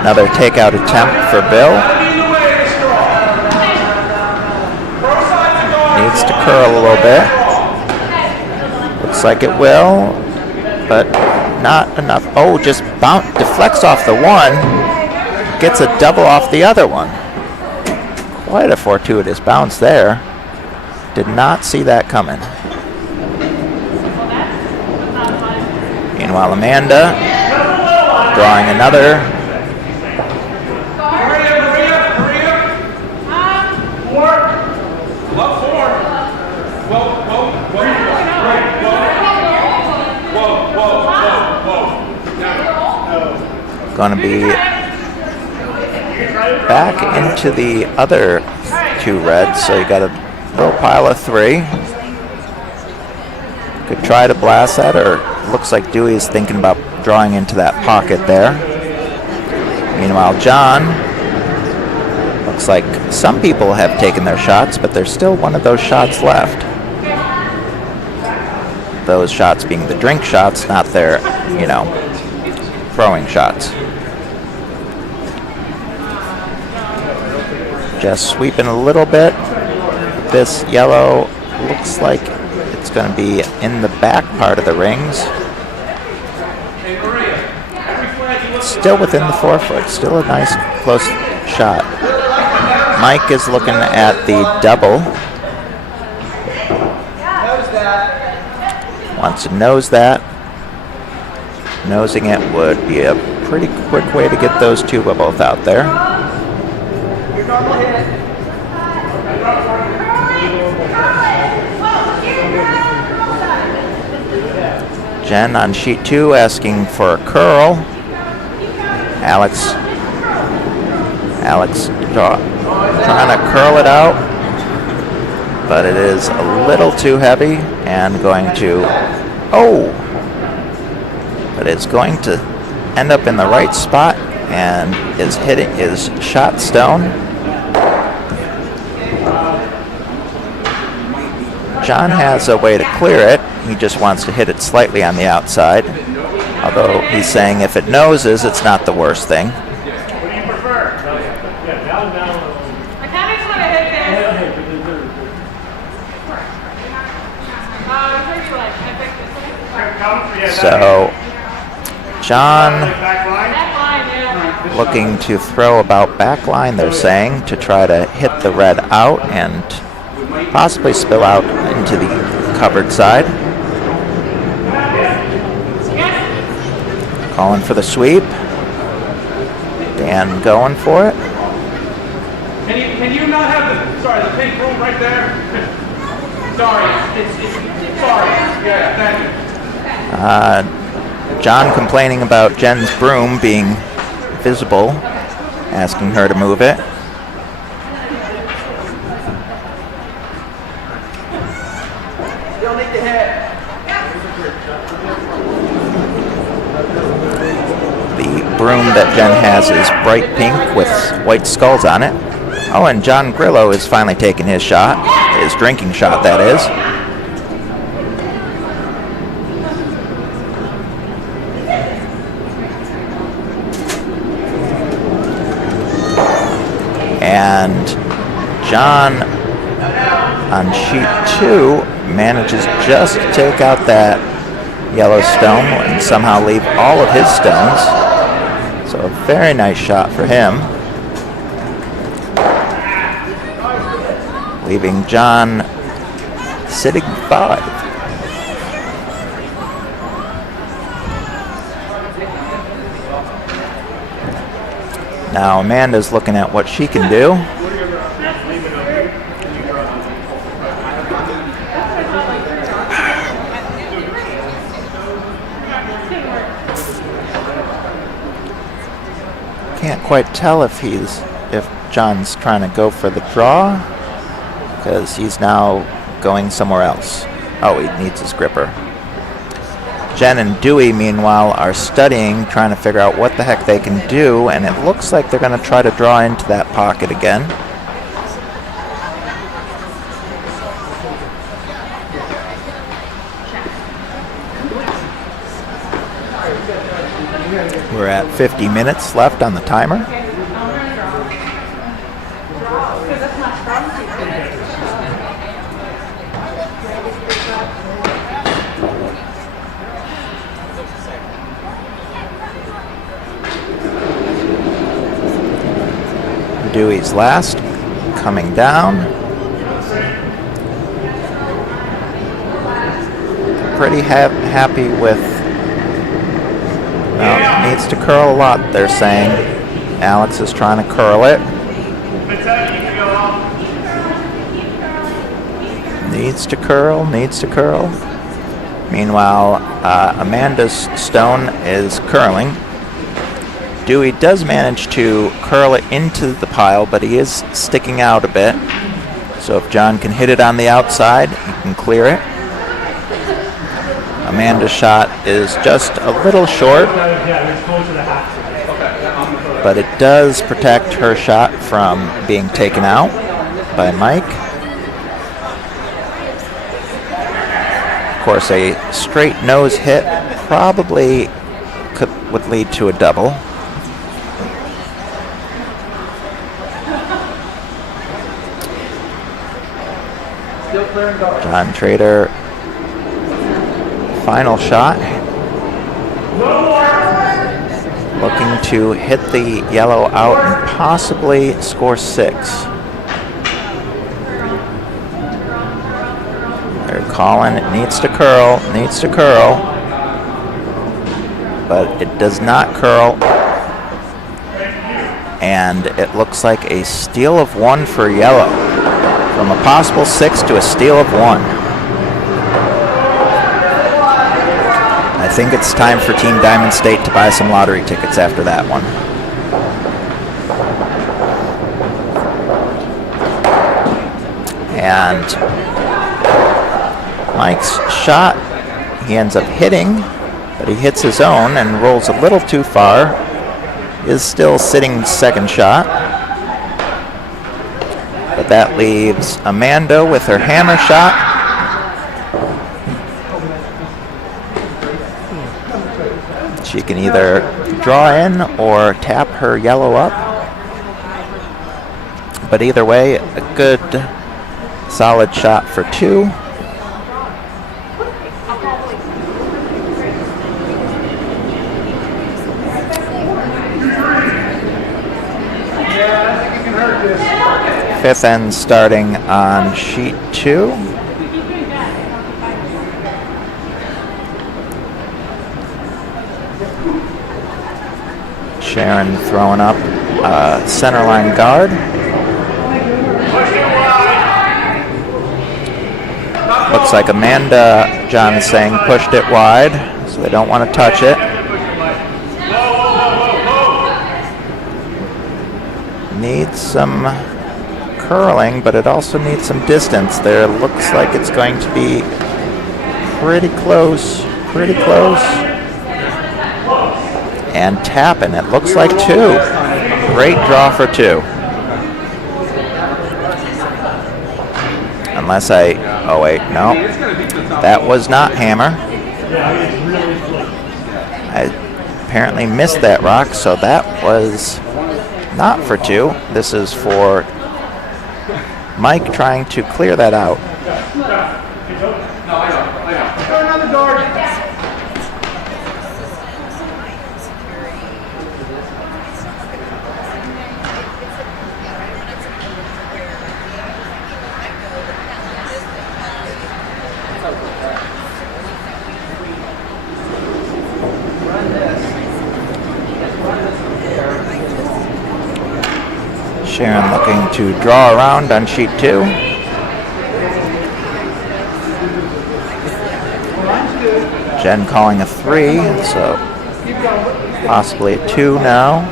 Another takeout attempt for Bill. Needs to curl a little bit. Looks like it will, but not enough. Oh, just deflects off the one. Gets a double off the other one. Quite a fortuitous bounce there. Did not see that coming. Meanwhile, Amanda drawing another. Going to be back into the other two reds, so you got a little pile of 3. Could try to blast that, or looks like Dewey is thinking about drawing into that pocket there. Meanwhile, John, looks like some people have taken their shots, but there's still one of those shots left. Those shots being the drink shots, not their, throwing shots. Just sweeping a little bit. This yellow looks like it's going to be in the back part of the rings. Still within the 4 foot. Still a nice close shot. Mike is looking at the double. Wants to nose that. Nosing it would be a pretty quick way to get those two both out there. Jen on sheet 2 asking for a curl. Alex trying to curl it out, but it is a little too heavy and going to, but it's going to end up in the right spot and is shot stone. John has a way to clear it. He just wants to hit it slightly on the outside. Although he's saying if it noses, it's not the worst thing. What do you prefer? Yeah, down. I kind of just want to hit this. So, So, John looking to throw about back line, they're saying, to try to hit the red out and possibly spill out into the covered side. Calling for the sweep. Dan going for it. Can you not have the pink room right there? Sorry, sorry. Yeah, thank you. John complaining about Jen's broom being visible, asking her to move it. You'll need to hit. The broom that Jen has is bright pink with white skulls on it. Oh, and John Grillo is finally taking his shot. His drinking shot, that is. And John on sheet 2 manages just to take out that yellow stone and somehow leave all of his stones. So a very nice shot for him. Leaving John sitting 5. Now Amanda's looking at what she can do. Can't quite tell if John's trying to go for the draw, because he's now going somewhere else. Oh, he needs his gripper. Jen and Dewey, meanwhile, are studying, trying to figure out what the heck they can do, and it looks like they're going to try to draw into that pocket again. We're at 50 minutes left on the timer. Dewey's last, coming down. Pretty happy with, needs to curl a lot, they're saying. Alex is trying to curl it. Needs to curl, needs to curl. Meanwhile, Amanda's stone is curling. Dewey does manage to curl it into the pile, but he is sticking out a bit. So if John can hit it on the outside, he can clear it. Amanda's shot is just a little short, but it does protect her shot from being taken out by Mike. Of course, a straight nose hit probably would lead to a double. John Trader, final shot. Looking to hit the yellow out and possibly score 6. They're calling, it needs to curl, but it does not curl. And it looks like a steal of 1 for yellow. From a possible 6 to a steal of 1. I think it's time for Team Diamond State to buy some lottery tickets after that one. And Mike's shot, he ends up hitting, but he hits his own and rolls a little too far. Is still sitting second shot. But that leaves Amanda with her hammer shot. She can either draw in or tap her yellow up. But either way, a good, solid shot for 2. Fifth end starting on sheet 2. Sharon throwing up center line guard. Looks like Amanda, John is saying, pushed it wide, so they don't want to touch it. Needs some curling, but it also needs some distance there. Looks like it's going to be pretty close. And tapping, it looks like 2. Great draw for 2. Unless oh wait, no. That was not hammer. I apparently missed that rock, so that was not for 2. This is for Mike trying to clear that out. Sharon looking to draw around on sheet 2. Jen calling a 3, so possibly a 2 now.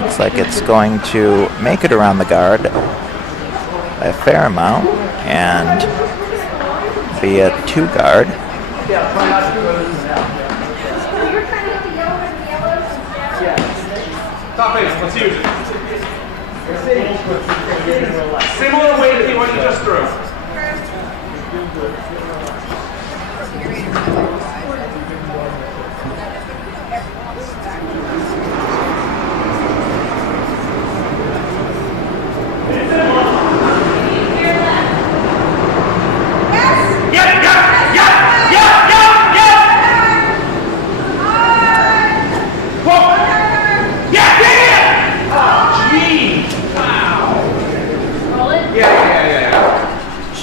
Looks like it's going to make it around the guard by a fair amount and be a 2 guard. Top base, let's use it. Similar weight to what you just threw.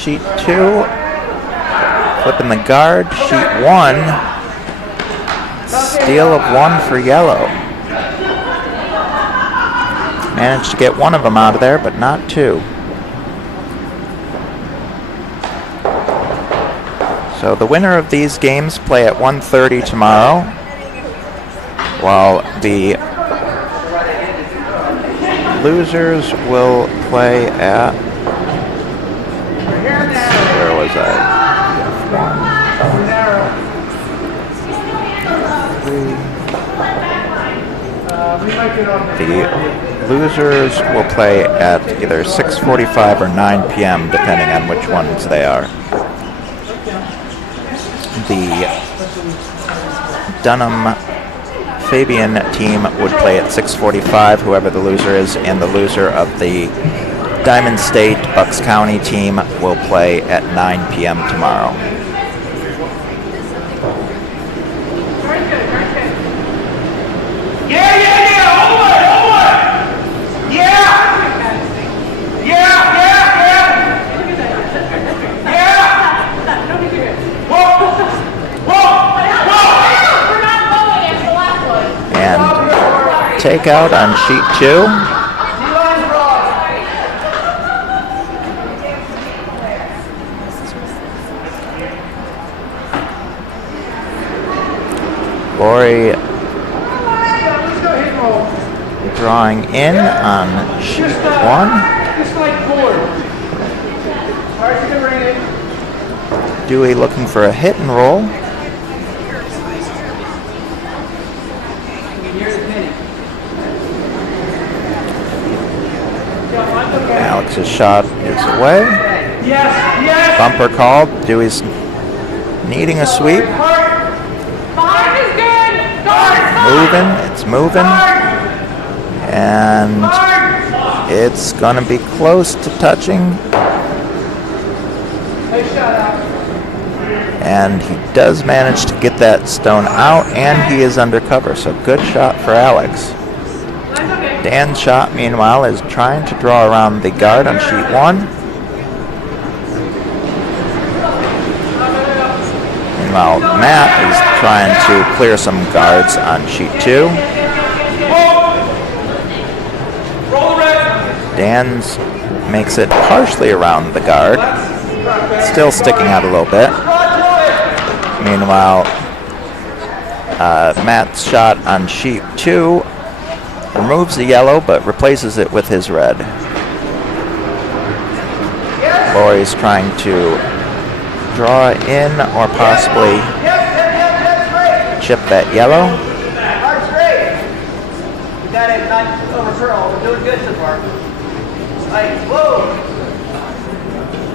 sheet 2. Flipping the guard. Sheet 1. Steal of 1 for yellow. Managed to get one of them out of there, but not 2. So the winner of these games play at 1:30 tomorrow, while the losers will play at, where was I? 1, 2, 3. The losers will play at either 6:45 or 9 p.m. depending on which ones they are. The Dunham Fabian team would play at 6:45, whoever the loser is, and the loser of the Diamond State Bucks County team will play at 9 p.m. tomorrow. Takeout on sheet 2. Lori drawing in on sheet 1. Dewey looking for a hit and roll. Alex's shot is away. Bumper called. Dewey's needing a sweep. Moving. It's moving. And it's going to be close to touching. And he does manage to get that stone out, and he is undercover. So good shot for Alex. Dan's shot, meanwhile, is trying to draw around the guard on sheet 1. Meanwhile, Matt is trying to clear some guards on sheet 2. Dan's makes it partially around the guard, still sticking out a little bit. Meanwhile, Matt's shot on sheet 2 removes the yellow, but replaces it with his red. Lori's trying to draw in or possibly chip that yellow.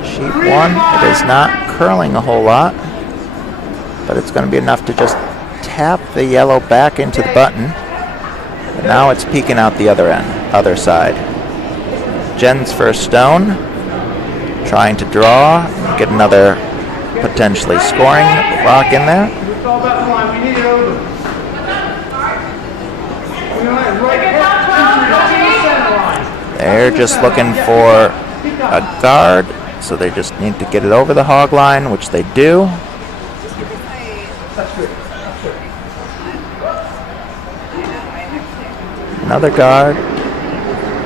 Sheet 1, it is not curling a whole lot, but it's going to be enough to just tap the yellow back into the button. And now it's peeking out the other side. Jen's first stone, trying to draw, get another potentially scoring rock in there. They're just looking for a guard, so they just need to get it over the hog line, which they do. Another guard,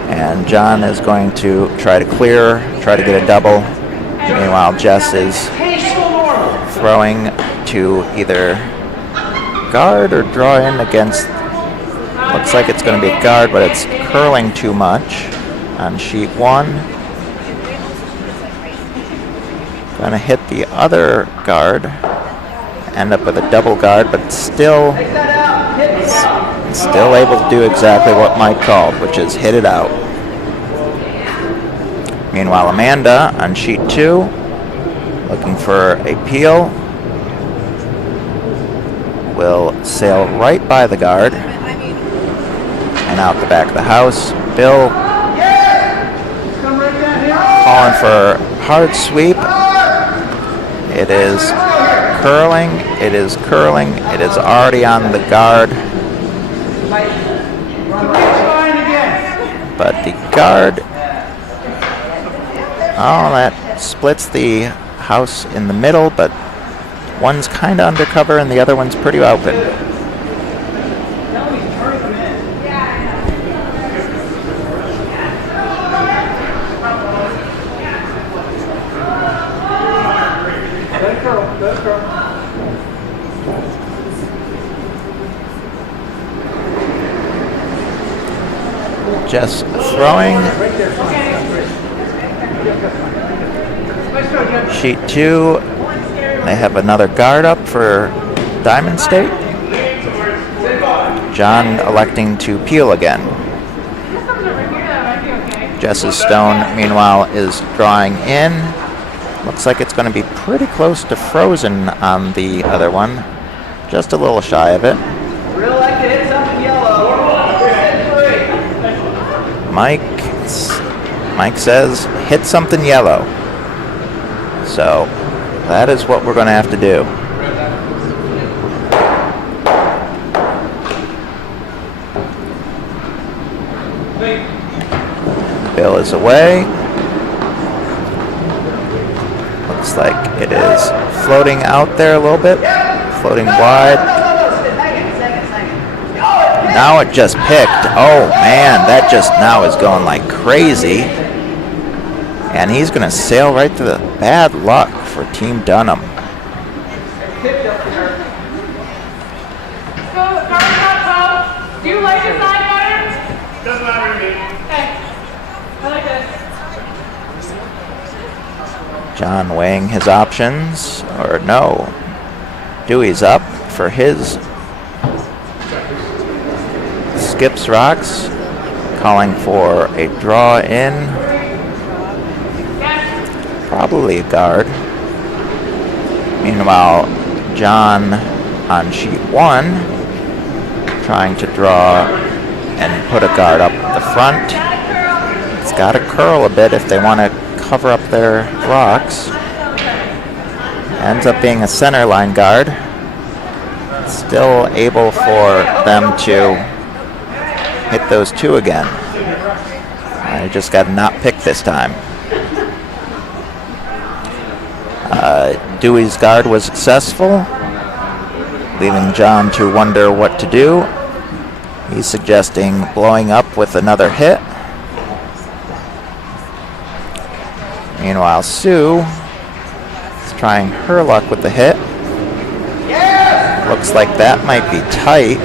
and John is going to try to clear, try to get a double. Meanwhile, Jess is throwing to either guard or draw in against, looks like it's going to be a guard, but it's curling too much on sheet 1. Going to hit the other guard, end up with a double guard, but still able to do exactly what Mike called, which is hit it out. Meanwhile, Amanda on sheet 2, looking for a peel, will sail right by the guard and out the back of the house. Bill calling for hard sweep. It is curling, it is curling, it is already on the guard. But the guard Oh, that splits the house in the middle, but one's kind of undercover and the other one's pretty open. Just throwing. Sheet 2. They have another guard up for Diamond State. John electing to peel again. Jess's stone, meanwhile, is drawing in. Looks like it's going to be pretty close to frozen on the other one. Just a little shy of it. Really like to hit something yellow. Mike says, hit something yellow. So that is what we're going to have to do. Bill is away. Looks like it is floating out there a little bit. Floating wide. Now it just picked. Oh man, that just now is going like crazy. And he's going to sail right to the bad luck for Team Dunham. So, Dark, do you like the side buttons? Doesn't matter to me. Okay. I like this. John weighing his options. Or no. Dewey's up for his. Skips rocks. Calling for a draw in. Probably a guard. Meanwhile, John on sheet 1 trying to draw and put a guard up the front. It's got to curl a bit if they want to cover up their rocks. Ends up being a center line guard. Still able for them to hit those 2 again. I just got to not pick this time. Dewey's guard was successful, leaving John to wonder what to do. He's suggesting blowing up with another hit. Meanwhile, Sue is trying her luck with the hit. Looks like that might be tight.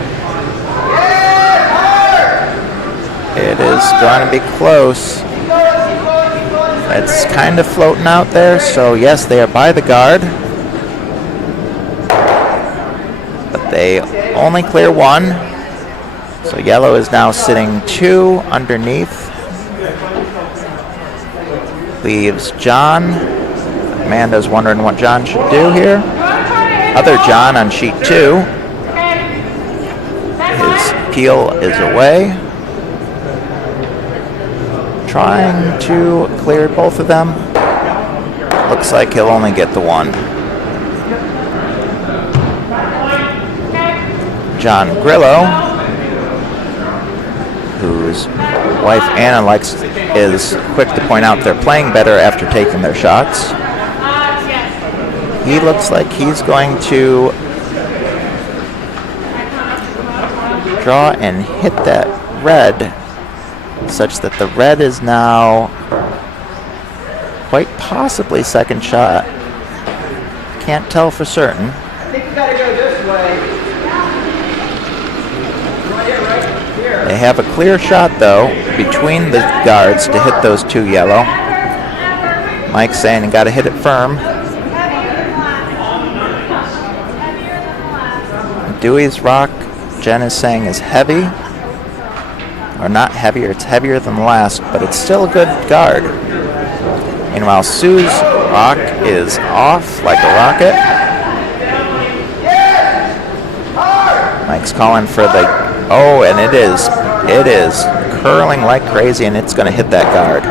It is going to be close. It's kind of floating out there, so yes, they are by the guard. But they only clear 1. So yellow is now sitting 2 underneath. Leaves John. Amanda's wondering what John should do here. Other John on sheet 2. His peel is away. Trying to clear both of them. Looks like he'll only get the 1. John Grillo, whose wife Anna is quick to point out they're playing better after taking their shots. He looks like he's going to draw and hit that red, such that the red is now quite possibly second shot. Can't tell for certain. I think we gotta go this way. They have a clear shot though between the guards to hit those 2 yellow. Mike's saying you gotta hit it firm. Dewey's rock, Jen is saying, is heavy. Or not heavier, it's heavier than the last, but it's still a good guard. Meanwhile, Sue's rock is off like a rocket. Mike's calling for the, oh, and it is curling like crazy, and it's going to hit that guard.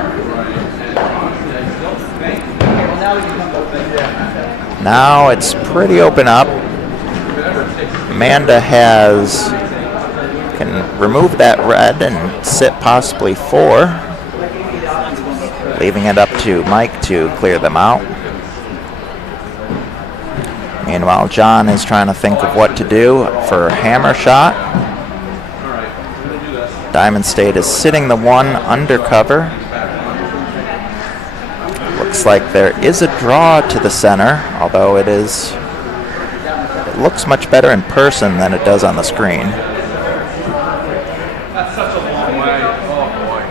Now it's pretty open up. Amanda can remove that red and sit possibly 4. leaving it up to Mike to clear them out. Meanwhile, John is trying to think of what to do for hammer shot. Diamond State is sitting the 1 undercover. Looks like there is a draw to the center, although it looks much better in person than it does on the screen. That's such a long way. Oh boy.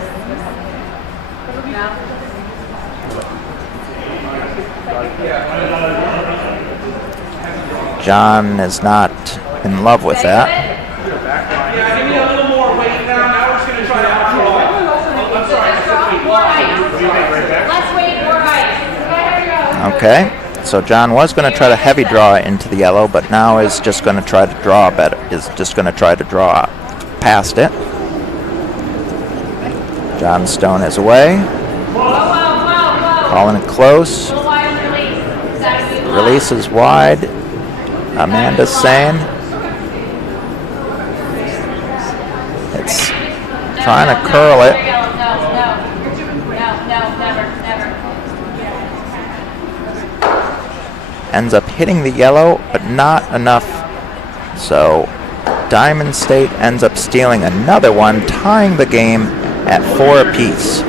John is not in love with that. Yeah, give me a little more weight now. Now we're just going to try to outdraw. I'm sorry. More ice. Less weight, more ice. Okay, so John was going to try to heavy draw into the yellow, but now is just going to try to draw better. Is just going to try to draw past it. John Stone is away. Calling it close. Release is wide. Amanda's saying it's trying to curl it. Ends up hitting the yellow, but not enough. So Diamond State ends up stealing another one, tying the game at 4 apiece. A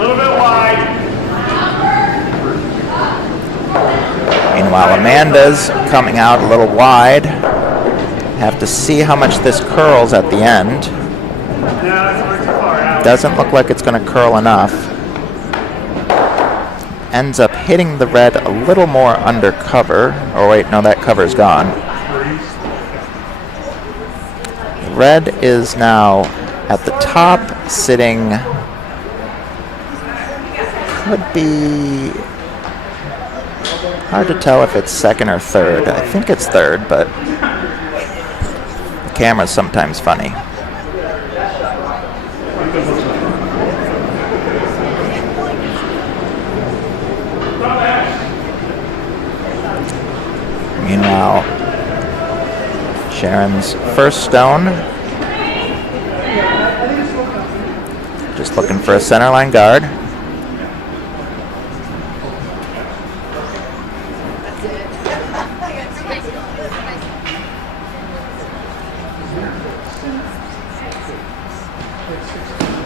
little bit wide. Meanwhile, Amanda's coming out a little wide. Have to see how much this curls at the end. No, that's way too far out. Doesn't look like it's going to curl enough. Ends up hitting the red a little more undercover. Or wait, no, that cover's gone. Red is now at the top, sitting, could be hard to tell if it's second or third. I think it's third, but the camera's sometimes funny. Meanwhile, Sharon's first stone. Just looking for a centerline guard.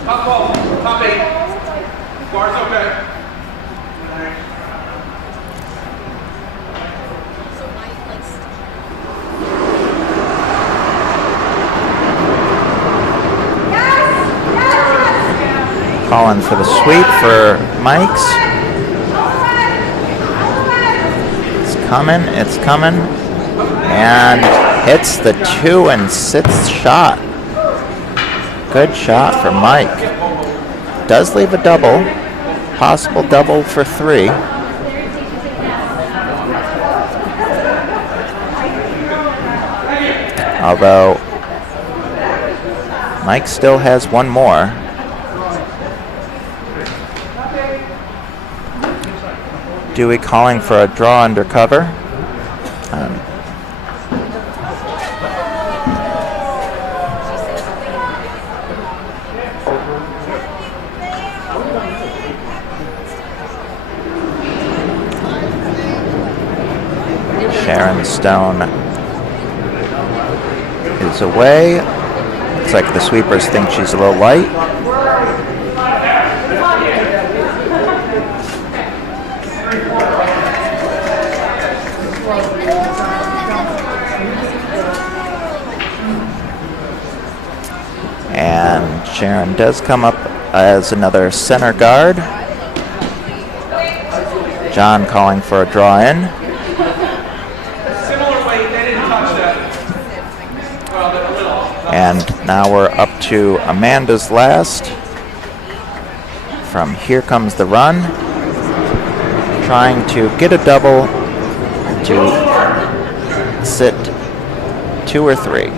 Top ball, top 8. Bar's okay. Calling for the sweep for Mike's. It's coming. And hits the 2 and 6th shot. Good shot for Mike. Does leave a double. Possible double for 3. Although Mike still has one more. Dewey calling for a draw undercover. Sharon Stone is away. Looks like the sweepers think she's a little light. And Sharon does come up as another center guard. John calling for a draw in. Similar weight, they didn't touch that. Well, a little. And now we're up to Amanda's last. From Here Comes the Run. Trying to get a double to sit 2 or 3.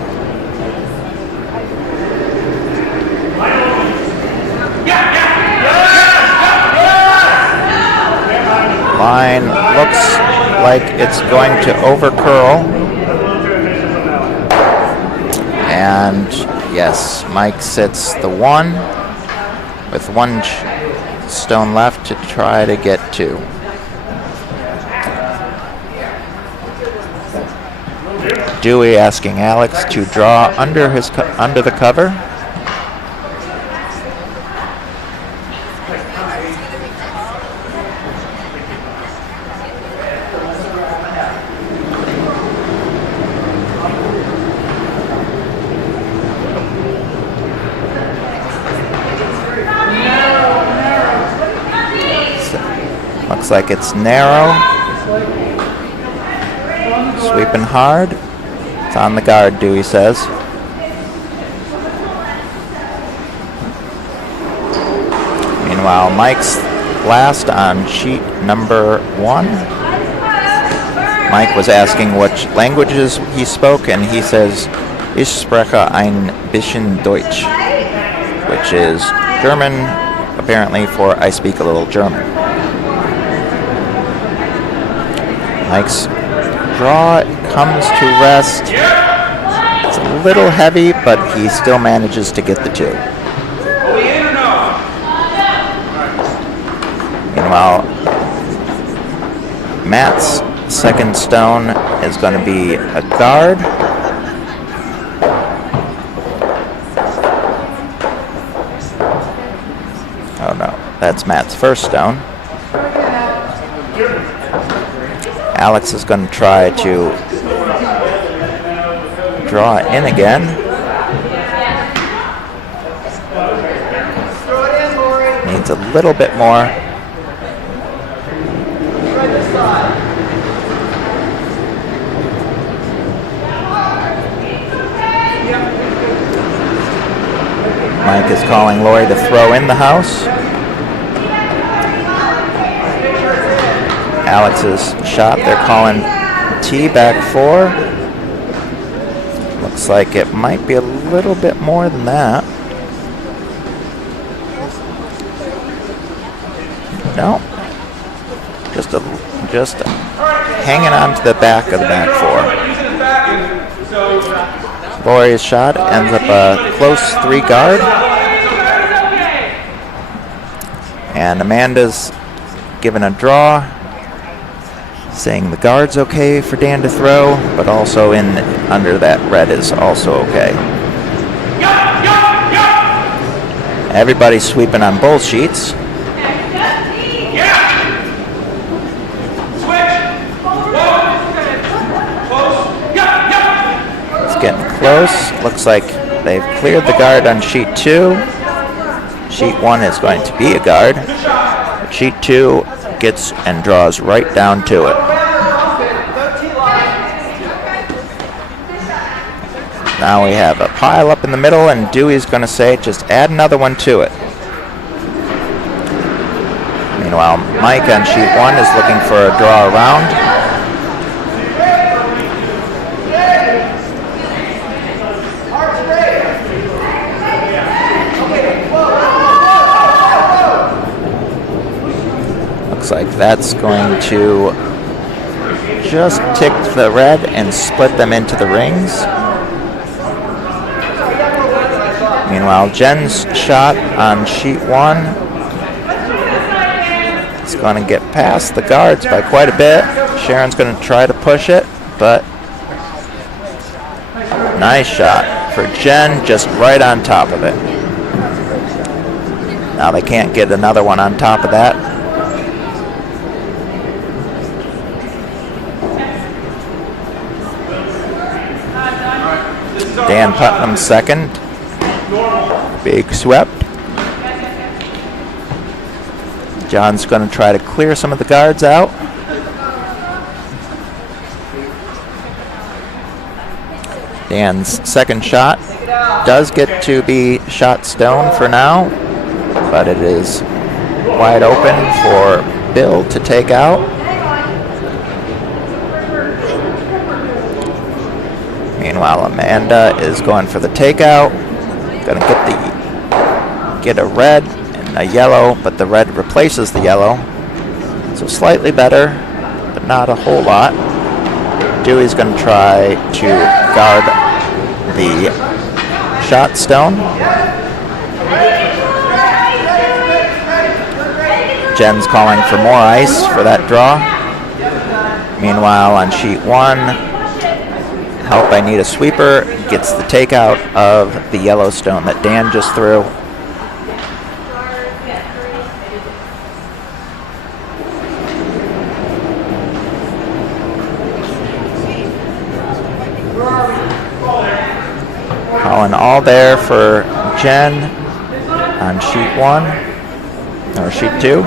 Line looks like it's going to overcurl. And yes, Mike sits the 1 with one stone left to try to get 2. Dewey asking Alex to draw under the cover. Looks like it's narrow. Sweeping hard. It's on the guard, Dewey says. Meanwhile, Mike's last on sheet number 1. Mike was asking which languages he spoke, and he says, Ich spreche ein bisschen Deutsch, which is German, apparently for I speak a little German. Mike's draw comes to rest. It's a little heavy, but he still manages to get the 2. Meanwhile, Matt's second stone is going to be a guard. Oh no, that's Matt's first stone. Alex is going to try to draw in again. Needs a little bit more. Mike is calling Lori to throw in the house. Alex's shot, they're calling T back 4. Looks like it might be a little bit more than that. No. Just hanging on to the back of the back 4. Lori's shot ends up a close 3 guard. And Amanda's given a draw, saying the guard's okay for Dan to throw, but also in under that red is also okay. Everybody's sweeping on both sheets. It's getting close. Looks like they've cleared the guard on sheet 2. Sheet 1 is going to be a guard. Sheet 2 gets and draws right down to it. Now we have a pile up in the middle, and Dewey's going to say, just add another one to it. Meanwhile, Mike on sheet 1 is looking for a draw around. Looks like that's going to just tick the red and split them into the rings. Meanwhile, Jen's shot on sheet 1 is going to get past the guards by quite a bit. Sharon's going to try to push it, but nice shot for Jen, just right on top of it. Now they can't get another one on top of that. Dan Putnam second. Big swept. John's going to try to clear some of the guards out. Dan's second shot does get to be shot stone for now, but it is wide open for Bill to take out. Meanwhile, Amanda is going for the takeout. Going to get a red and a yellow, but the red replaces the yellow. So slightly better, but not a whole lot. Dewey's going to try to guard the shot stone. Jen's calling for more ice for that draw. Meanwhile, on sheet 1, Help, I Need a Sweeper gets the takeout of the Yellowstone that Dan just threw. Calling all there for Jen on sheet 1, or sheet 2.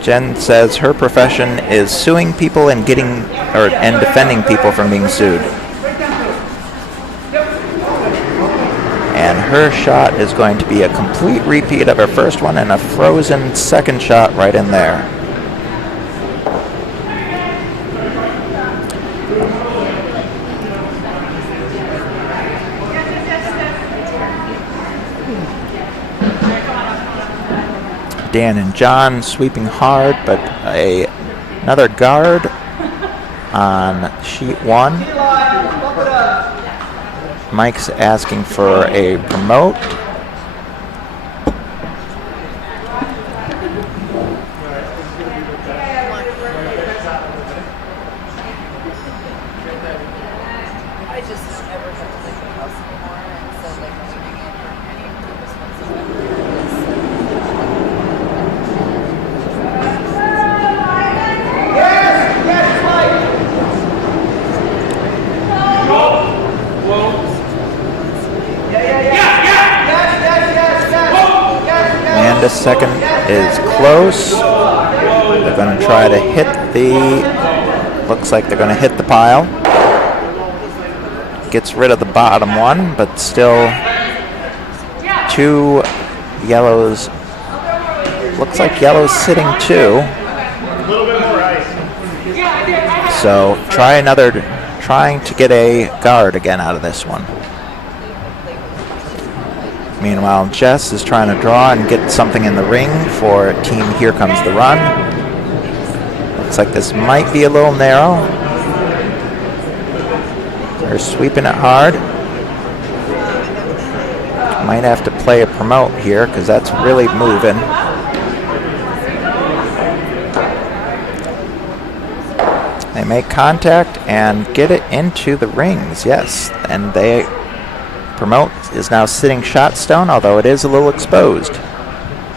Jen says her profession is suing people and and defending people from being sued. And her shot is going to be a complete repeat of her first one and a frozen second shot right in there. Dan and John sweeping hard, but another guard on sheet 1. Mike's asking for a promote. I just never have to leave the house anymore, and so like moving in for any purpose whatsoever Amanda's second is close. They're going to try to hit looks like they're going to hit the pile. Gets rid of the bottom one, but still 2 yellows. Looks like yellow's sitting 2. A little bit more ice. So trying to get a guard again out of this one. Meanwhile, Jess is trying to draw and get something in the ring for team Here Comes the Run. Looks like this might be a little narrow. They're sweeping it hard. Might have to play a promote here because that's really moving. They make contact and get it into the rings, yes. And promote is now sitting shot stone, although it is a little exposed.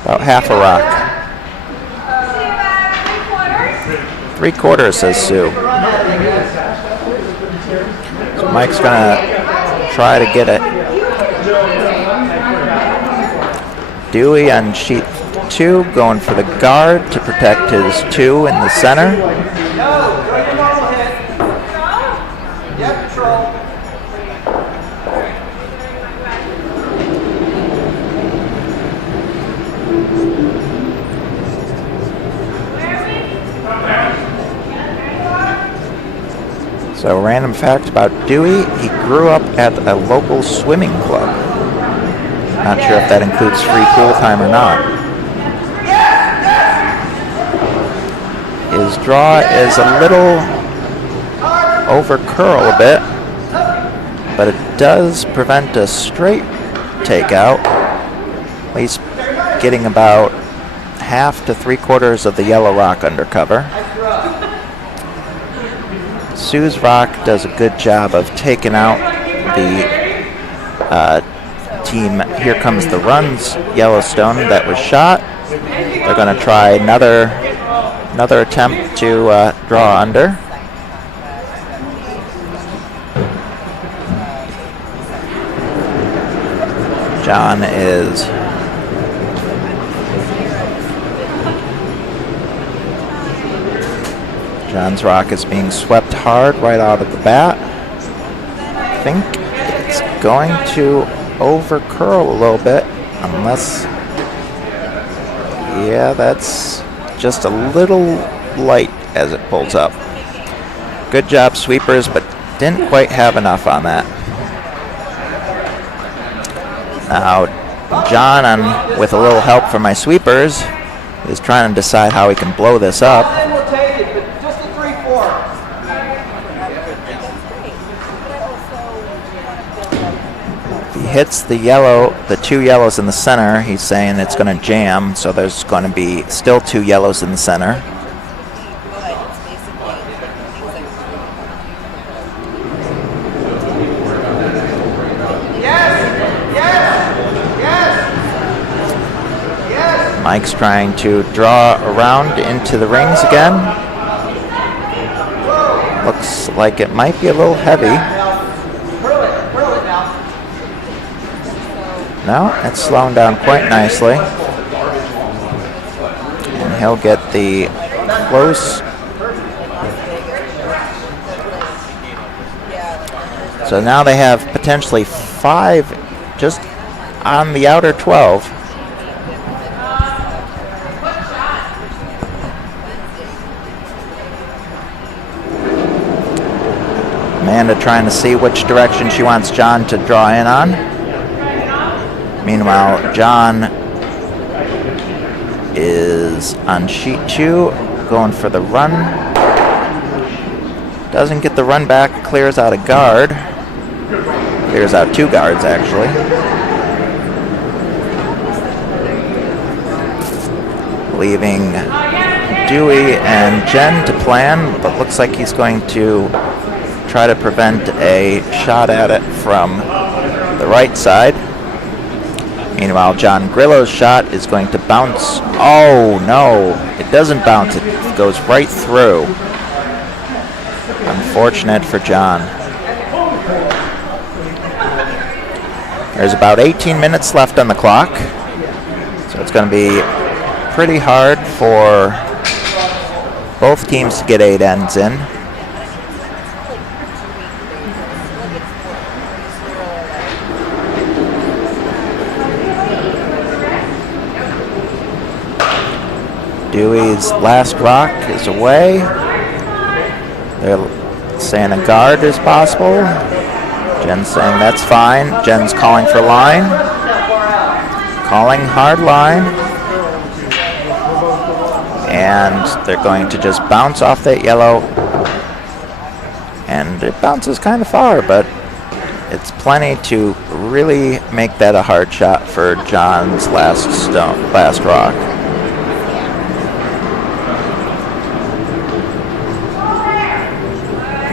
About half a rock. 3/4, says Sue. So Mike's gonna try to get it. Dewey on sheet 2 going for the guard to protect his 2 in the center. So, random fact about Dewey, he grew up at a local swimming club. Not sure if that includes free pool time or not. His draw is a little over curl a bit, but it does prevent a straight takeout, at least getting about half to 3/4 of the yellow rock under cover. Sue's rock does a good job of taking out the team Here Comes the Run's Yellowstone that was shot. They're going to try another attempt to draw under. John's rock is being swept hard right out of the bat. I think it's going to over curl a little bit, unless, yeah, that's just a little light as it pulls up. Good job, sweepers, but didn't quite have enough on that. Now, John, with a little help from my sweepers, is trying to decide how he can blow this up. If he hits the yellow, the 2 yellows in the center, he's saying it's going to jam, so there's going to be still 2 yellows in the center. Mike's trying to draw around into the rings again. Looks like it might be a little heavy. No, it's slowing down quite nicely. And he'll get the close. So now they have potentially 5 just on the outer 12. Amanda trying to see which direction she wants John to draw in on. Meanwhile, John is on sheet 2, going for the run. Doesn't get the run back, clears out a guard. Clears out 2 guards, actually. Leaving Dewey and Jen to plan, but looks like he's going to try to prevent a shot at it from the right side. Meanwhile, John Grillo's shot is going to bounce. Oh, no. It doesn't bounce. It goes right through. Unfortunate for John. There's about 18 minutes left on the clock. So it's going to be pretty hard for both teams to get 8 ends in. Dewey's last rock is away. They're saying a guard is possible. Jen's saying that's fine. Jen's calling for line. Calling hard line. And they're going to just bounce off that yellow. And it bounces kind of far, but it's plenty to really make that a hard shot for John's last rock.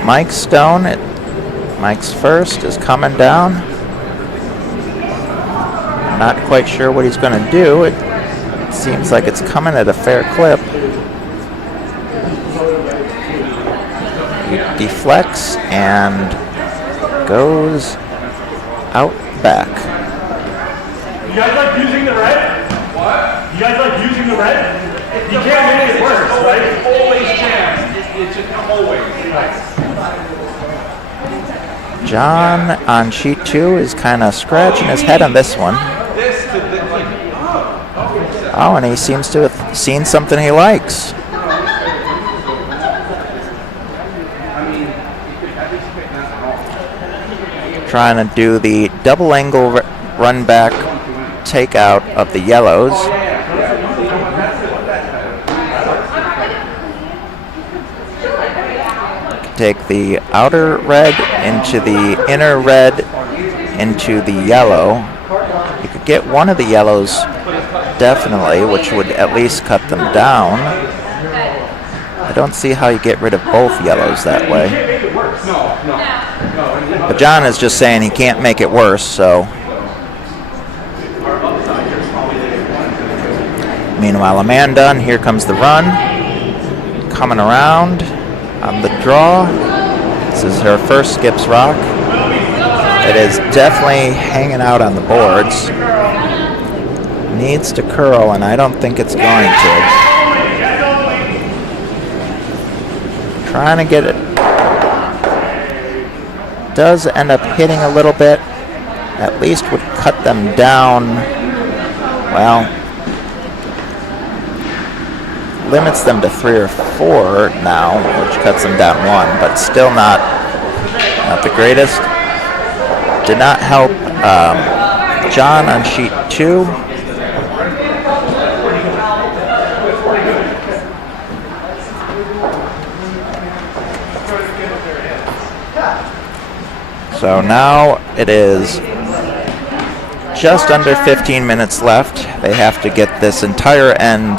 Mike's stone, Mike's first is coming down. Not quite sure what he's going to do. It seems like it's coming at a fair clip. He deflects and goes out back. You guys like using the red? What? You guys like using the red? You can't make it worse, right? Always jams. It should come always. John on sheet 2 is kind of scratching his head on this one. Oh, and he seems to have seen something he likes. Trying to do the double angle run back takeout of the yellows. Take the outer red into the inner red into the yellow. You could get one of the yellows definitely, which would at least cut them down. I don't see how you get rid of both yellows that way. But John is just saying he can't make it worse, so. Meanwhile, Amanda, and here comes the run. Coming around on the draw. This is her first skips rock. It is definitely hanging out on the boards. Needs to curl, and I don't think it's going to. Trying to get it. Does end up hitting a little bit. At least would cut them down. Well, limits them to 3 or 4 now, which cuts them down 1, but still not the greatest. Did not help John on sheet 2. So now it is just under 15 minutes left. They have to get this entire end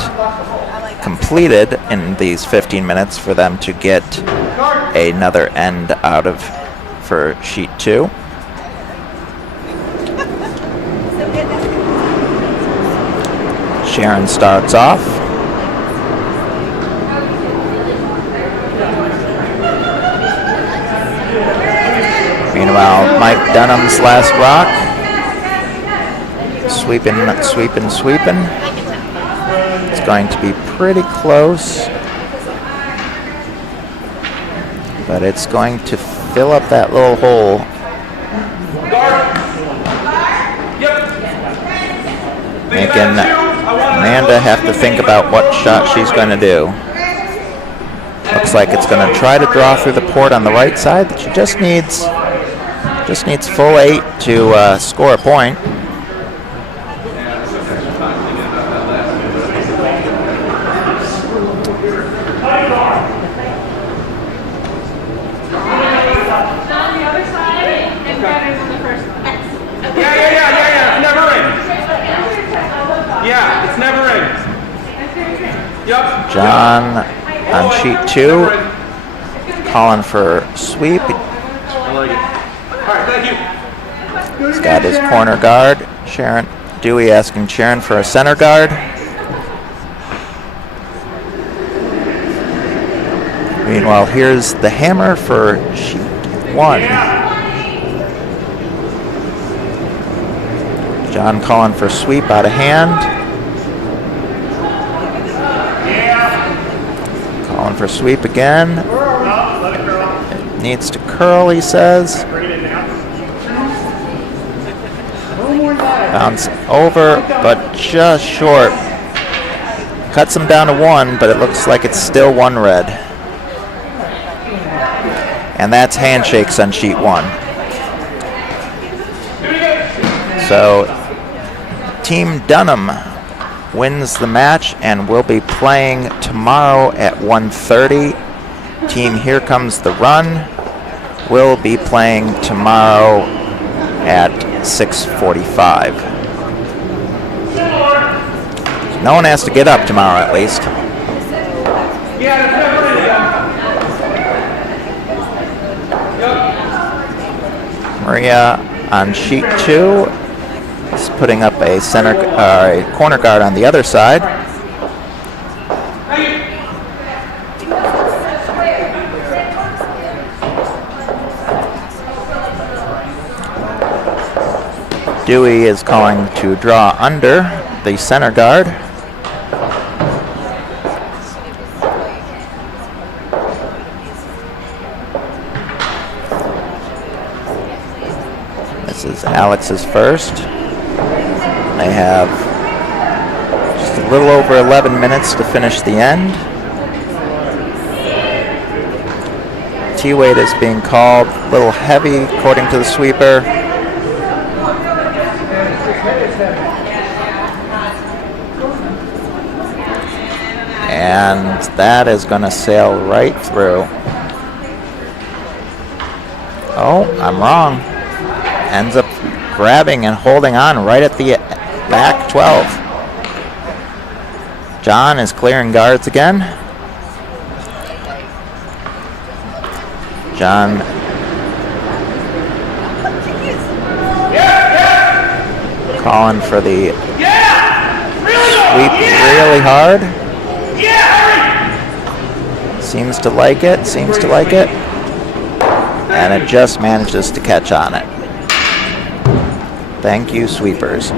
completed in these 15 minutes for them to get another end out of for sheet 2. Sharon starts off. Meanwhile, Mike Dunham's last rock. Sweeping. It's going to be pretty close, but it's going to fill up that little hole. Making Amanda have to think about what shot she's going to do. Looks like it's going to try to draw through the port on the right side, but she just needs full 8 to score a point. Yeah, it's never in. Yep. John on sheet 2, calling for sweep. I like it. All right, thank you. He's got his corner guard. Dewey asking Sharon for a center guard. Meanwhile, here's the hammer for sheet 1. John calling for sweep out of hand. Calling for sweep again. It needs to curl, he says. Bounce over, but just short. Cuts him down to 1, but it looks like it's still 1 red. And that's handshakes on sheet 1. So Team Dunham wins the match and will be playing tomorrow at 1:30. Team Here Comes the Run will be playing tomorrow at 6:45. No one has to get up tomorrow, at least. Maria on sheet 2 is putting up a a corner guard on the other side. Dewey is calling to draw under the center guard. This is Alex's first. They have just a little over 11 minutes to finish the end. T-weight is being called a little heavy according to the sweeper. And that is going to sail right through. Oh, I'm wrong. Ends up grabbing and holding on right at the back 12. John is clearing guards again. John calling for the sweep really hard. Seems to like it, and it just manages to catch on it. Thank you, sweepers.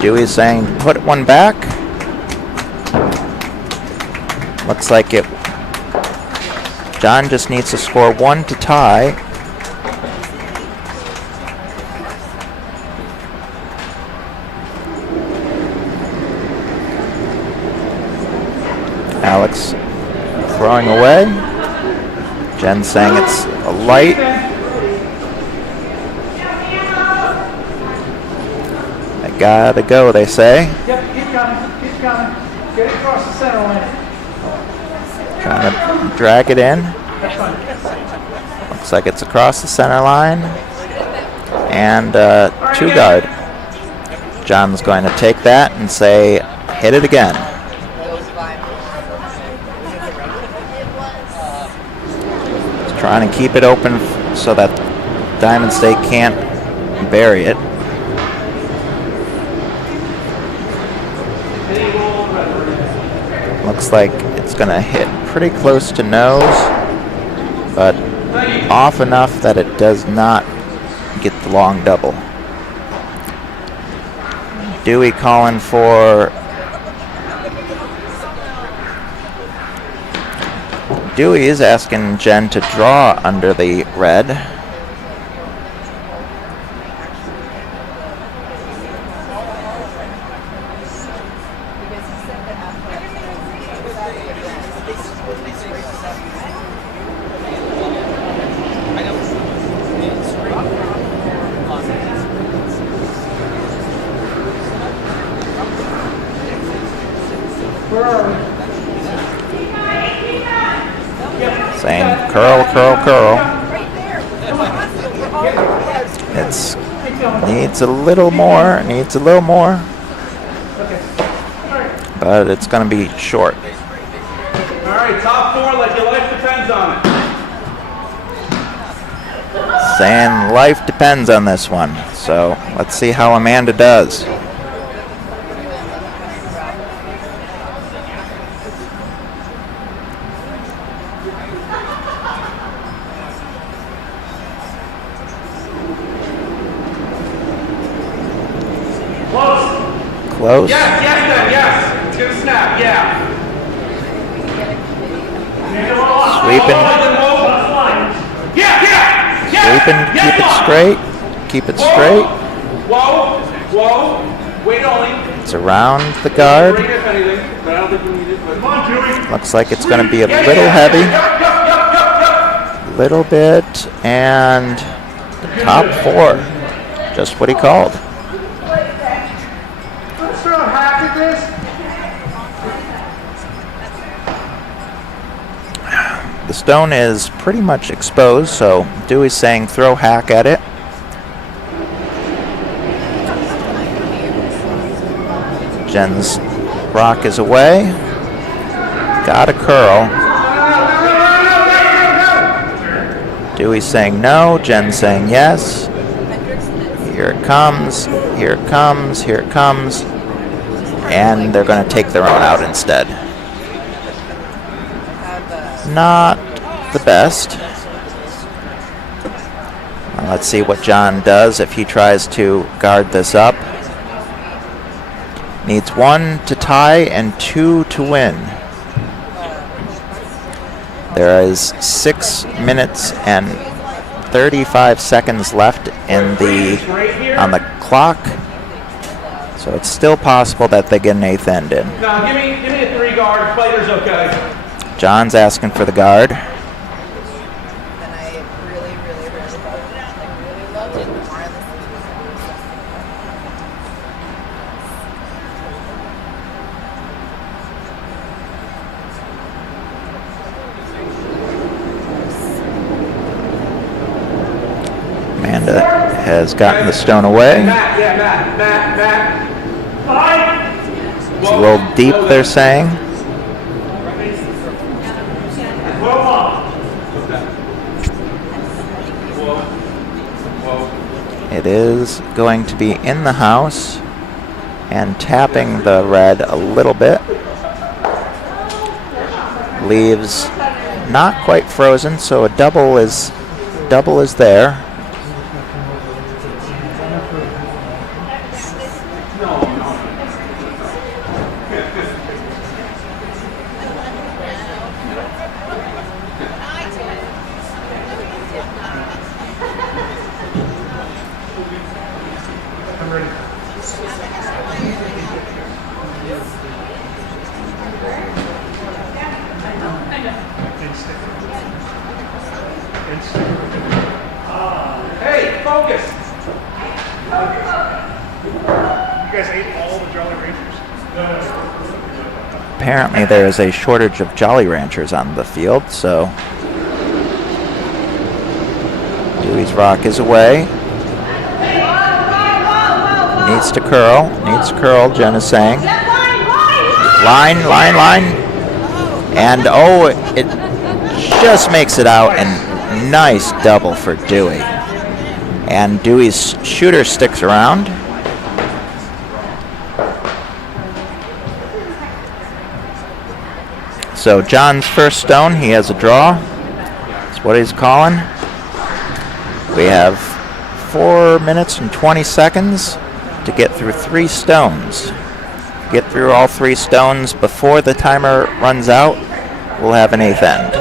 Dewey's saying, put one back. Looks like it. John just needs to score 1 to tie. Alex throwing away. Jen saying it's a light. I gotta go, they say. Yep, keep coming. Get it across the center line. Trying to drag it in. That's fine. Looks like it's across the center line. And 2 guard. John's going to take that and say, hit it again. Goes by. He's trying to keep it open so that Diamond State can't bury it. Looks like it's going to hit pretty close to nose, but off enough that it does not get the long double. Dewey calling for... Dewey is asking Jen to draw under the red. Saying curl, curl, curl. It's needs a little more, but it's going to be short. All right, top 4 like your life depends on it. Saying life depends on this one. So let's see how Amanda does. Close. Yes, yes, it's gonna snap, yeah. Sweeping. Yeah. Sweeping. Keep it straight. Keep it straight. Whoa. Wait only. It's around the guard. Bring it if anything, but I don't think we need it. Come on, Dewey. Looks like it's going to be a little heavy. Little bit. And top 4. Just what he called. The stone is pretty much exposed, so Dewey's saying throw hack at it. Jen's rock is away. Got a curl. Dewey's saying no, Jen's saying yes. Here it comes, here it comes, here it comes. And they're going to take their own out instead. Not the best. Well, let's see what John does if he tries to guard this up. Needs 1 to tie and 2 to win. There is 6 minutes and 35 seconds left on the clock. So it's still possible that they get an 8th end in. No, give me a 3 guard. Fighter's okay. John's asking for the guard. And I really loved it. The more I listened to it. Amanda has gotten the stone away. Matt. It's a little deep, they're saying. It is going to be in the house and tapping the red a little bit. Leaves not quite frozen, so a double is there. Hey, focus. You guys ate all the Jolly Ranchers? Apparently there is a shortage of Jolly Ranchers on the field, so Dewey's rock is away. Needs to curl. Needs to curl, Jen is saying. Line, line, line. And oh, it just makes it out, and nice double for Dewey. And Dewey's shooter sticks around. So John's first stone, he has a draw. That's what he's calling. We have 4 minutes and 20 seconds to get through 3 stones. Get through all 3 stones before the timer runs out, we'll have an 8th end.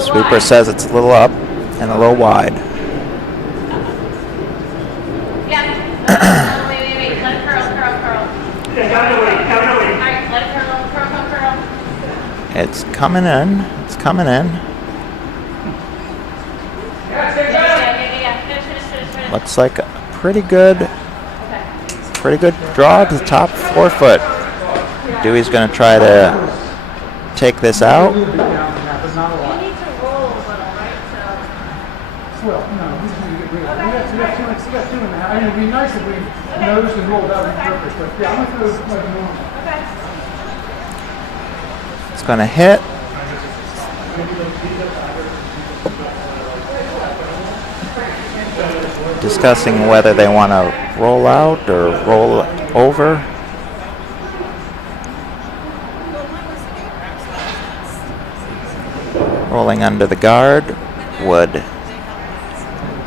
Sweeper says it's a little up and a little wide. Yeah. Wait. Let it curl. Yeah, gotta wait. All right, let it curl. It's coming in. It's coming in. Yeah. Finish. Looks like a pretty good draw to the top 4 foot. Dewey's going to try to take this out. A little bit down from that, but not a lot. You need to roll a little, right? Well, no, we just need to get rid of it. We got 2 and a half. I mean, it'd be nice if we nosed and rolled out on purpose, but yeah, I'm going to go like normal. Okay. It's going to hit. Discussing whether they want to roll out or roll over. Rolling under the guard would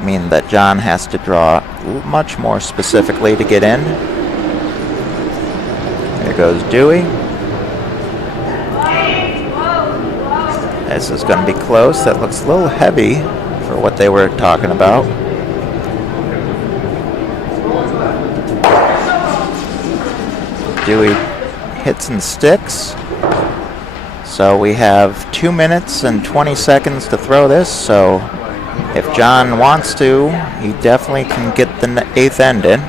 mean that John has to draw much more specifically to get in. There goes Dewey. This is going to be close. That looks a little heavy for what they were talking about. Dewey hits and sticks. So we have 2 minutes and 20 seconds to throw this. So if John wants to, he definitely can get the 8th end in.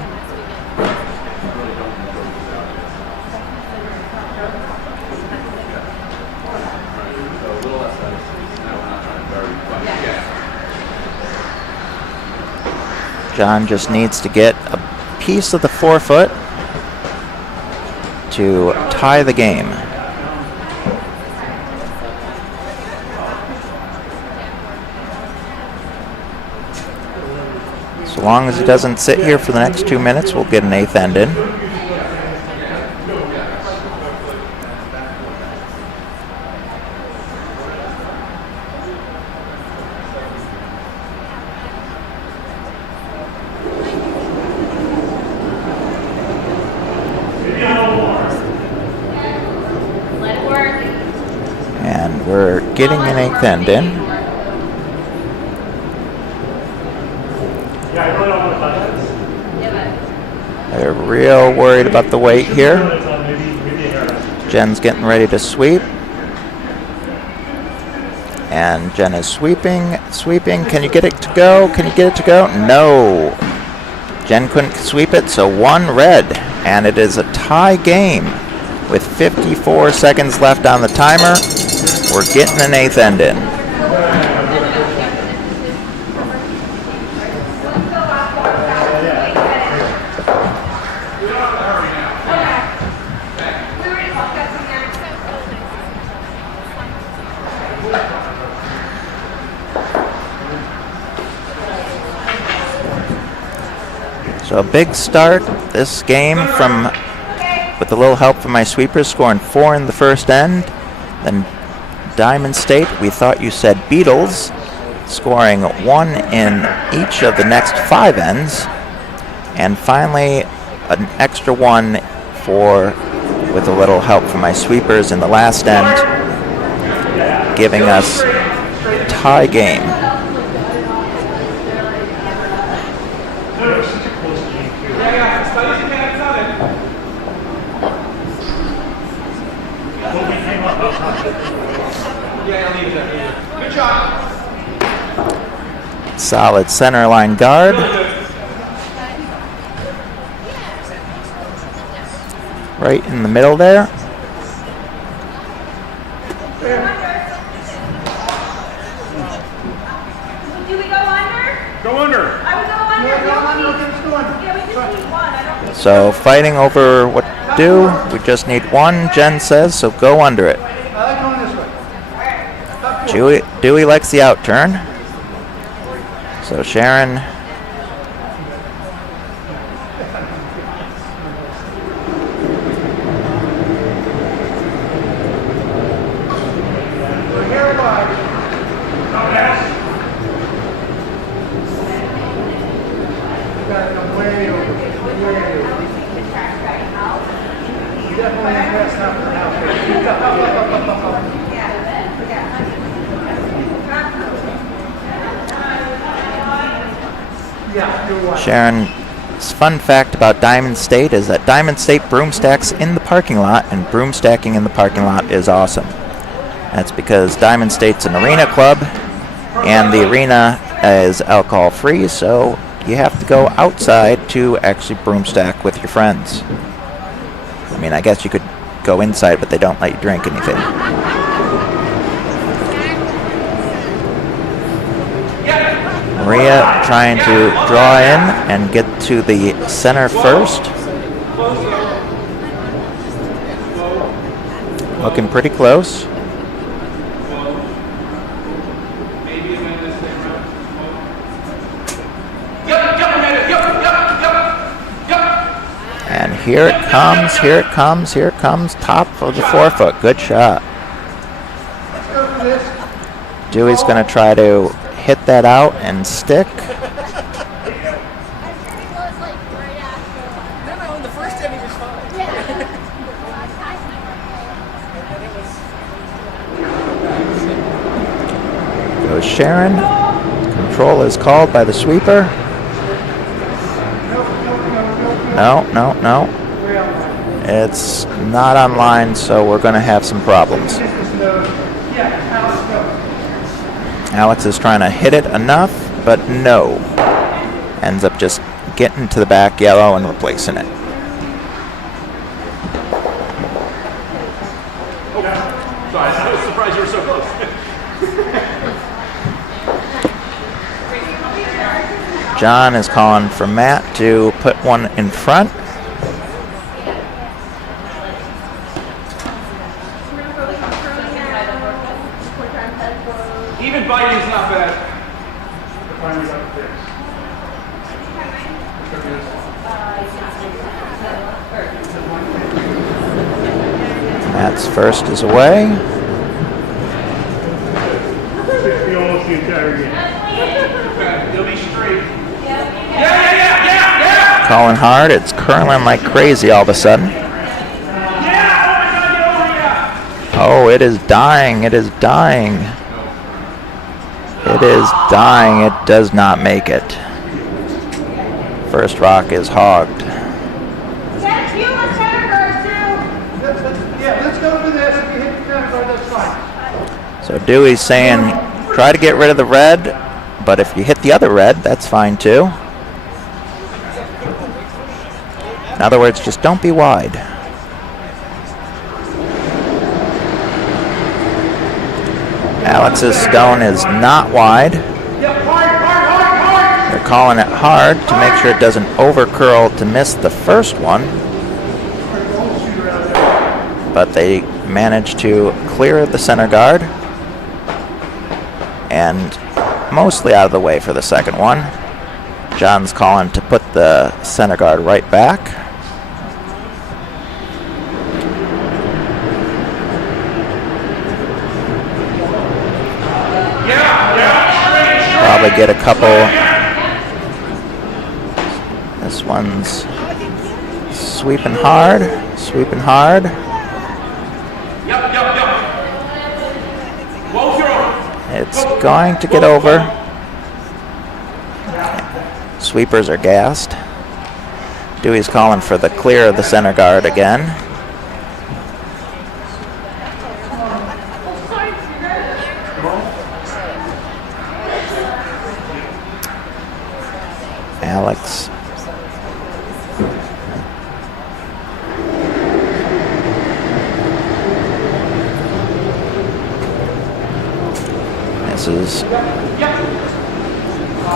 John just needs to get a piece of the 4 foot to tie the game. So long as he doesn't sit here for the next 2 minutes, we'll get an 8th end in. Let it work. And we're getting an 8th end in. Yeah, I really don't want to touch this. Yeah, but They're real worried about the weight here. Maybe a hair. Jen's getting ready to sweep. And Jen is sweeping. Can you get it to go? No. Jen couldn't sweep it, so 1 red. And it is a tie game with 54 seconds left on the timer. We're getting an 8th end in. So a big start this game with a little help from my sweepers, scoring 4 in the first end. Then Diamond State, we thought you said Beetles, scoring 1 in each of the next 5 ends. And finally, an extra 1 with a little help from my sweepers in the last end, giving us a tie game. Good shot. Solid center line guard. Right in the middle there. Do we go under? Go under. I would go under. Yeah, we just need one. I don't. So fighting over what to do. We just need one, Jen says, so go under it. Dewey likes the out turn. So Sharon. Sharon's fun fact about Diamond State is that Diamond State broom stacks in the parking lot, and broom stacking in the parking lot is awesome. That's because Diamond State's an arena club, and the arena is alcohol free, so you have to go outside to actually broom stack with your friends. I mean, I guess you could go inside, but they don't let you drink anything. Maria trying to draw in and get to the center first. Looking pretty close. And here it comes, here it comes, here it comes. Top of the forefoot. Good shot. Dewey's going to try to hit that out and stick. No, in the first inning was fine. Goes Sharon. Control is called by the sweeper. No, no, no. It's not online, so we're going to have some problems. Alex is trying to hit it enough, but no. Ends up just getting to the back yellow and replacing it. Sorry, I was surprised you were so close. John is calling for Matt to put one in front. Even biting's not bad. Matt's first is away. Almost the entire game. You'll be straight. Yeah. Calling hard. It's curling like crazy all of a sudden. Oh, it is dying. It is dying. It is dying. It does not make it. First rock is hogged. Let's go for this. If you hit the center guard, that's fine. So Dewey's saying try to get rid of the red, but if you hit the other red, that's fine too. In other words, just don't be wide. Alex's stone is not wide. They're calling it hard to make sure it doesn't over-curl to miss the first one. But they managed to clear the center guard and mostly out of the way for the second one. John's calling to put the center guard right back. Probably get a couple. This one's sweeping hard, sweeping hard. It's going to get over. Sweepers are gassed. Dewey's calling for the clear of the center guard again. This is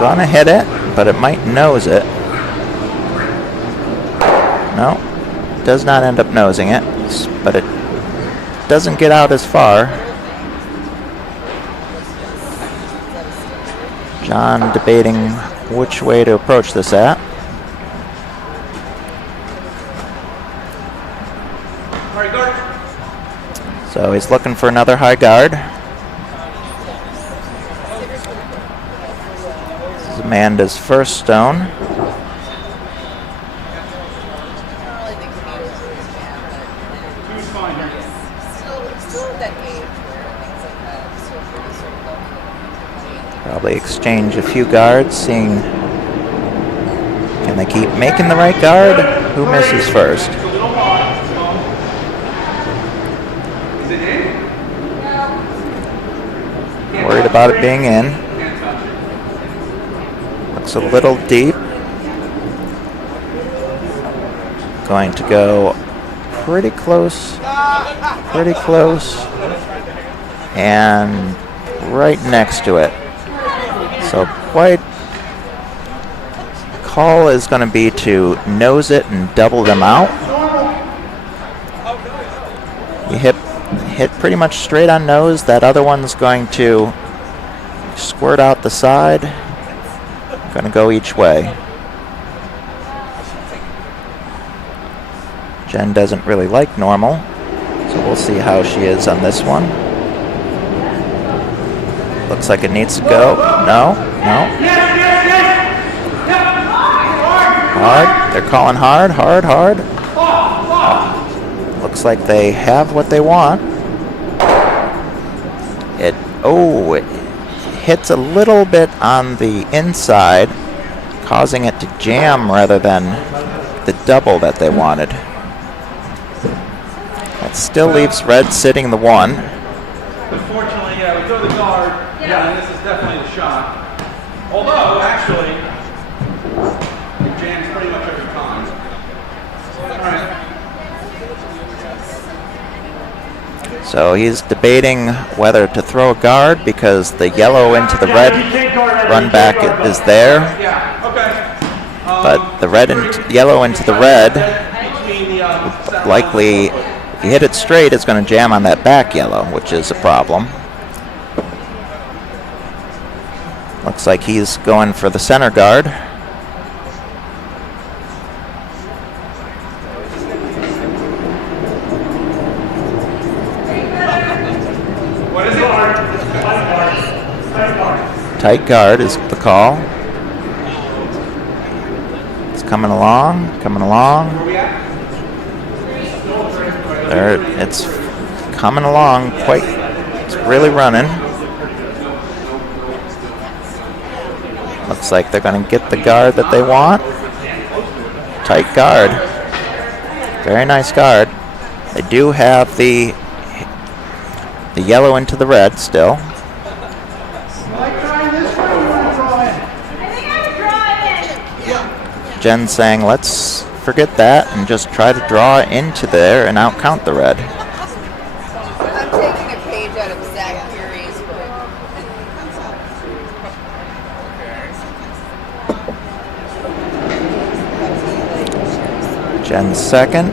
gonna hit it, but it might nose it. No, does not end up nosing it, but it doesn't get out as far. John debating which way to approach this at. So he's looking for another high guard. This is Amanda's first stone. I don't really think he needs to jam, but still at that age where things like that are still pretty sort of low. Probably exchange a few guards, seeing can they keep making the right guard? Who misses first? Worried about it being in. Looks a little deep. Going to go pretty close, and right next to it. So quite call is going to be to nose it and double them out. You hit pretty much straight on nose. That other one's going to squirt out the side. Going to go each way. Jen doesn't really like normal, so we'll see how she is on this one. Looks like it needs to go. No. Hard. They're calling hard. Looks like they have what they want. It hits a little bit on the inside, causing it to jam rather than the double that they wanted. That still leaves red sitting the 1. Unfortunately, yeah, we throw the guard. Yeah, and this is definitely the shot. Although, actually, it jams pretty much every time. All right. So he's debating whether to throw a guard because the yellow into the red run back is there. Yeah, okay. But the red and yellow into the red, likely, if you hit it straight, it's going to jam on that back yellow, which is a problem. Looks like he's going for the center guard. What is it? Tight guard is the call. It's coming along. Where we at? There, it's coming along quite. It's really running. Looks like they're going to get the guard that they want. Tight guard. Very nice guard. They do have the yellow into the red still. Like trying this one, or you want to draw in? I think I would draw it in. Jen's saying, let's forget that and just try to draw into there and outcount the red. I'm taking a page out of Zach Curry's book. Jen's second.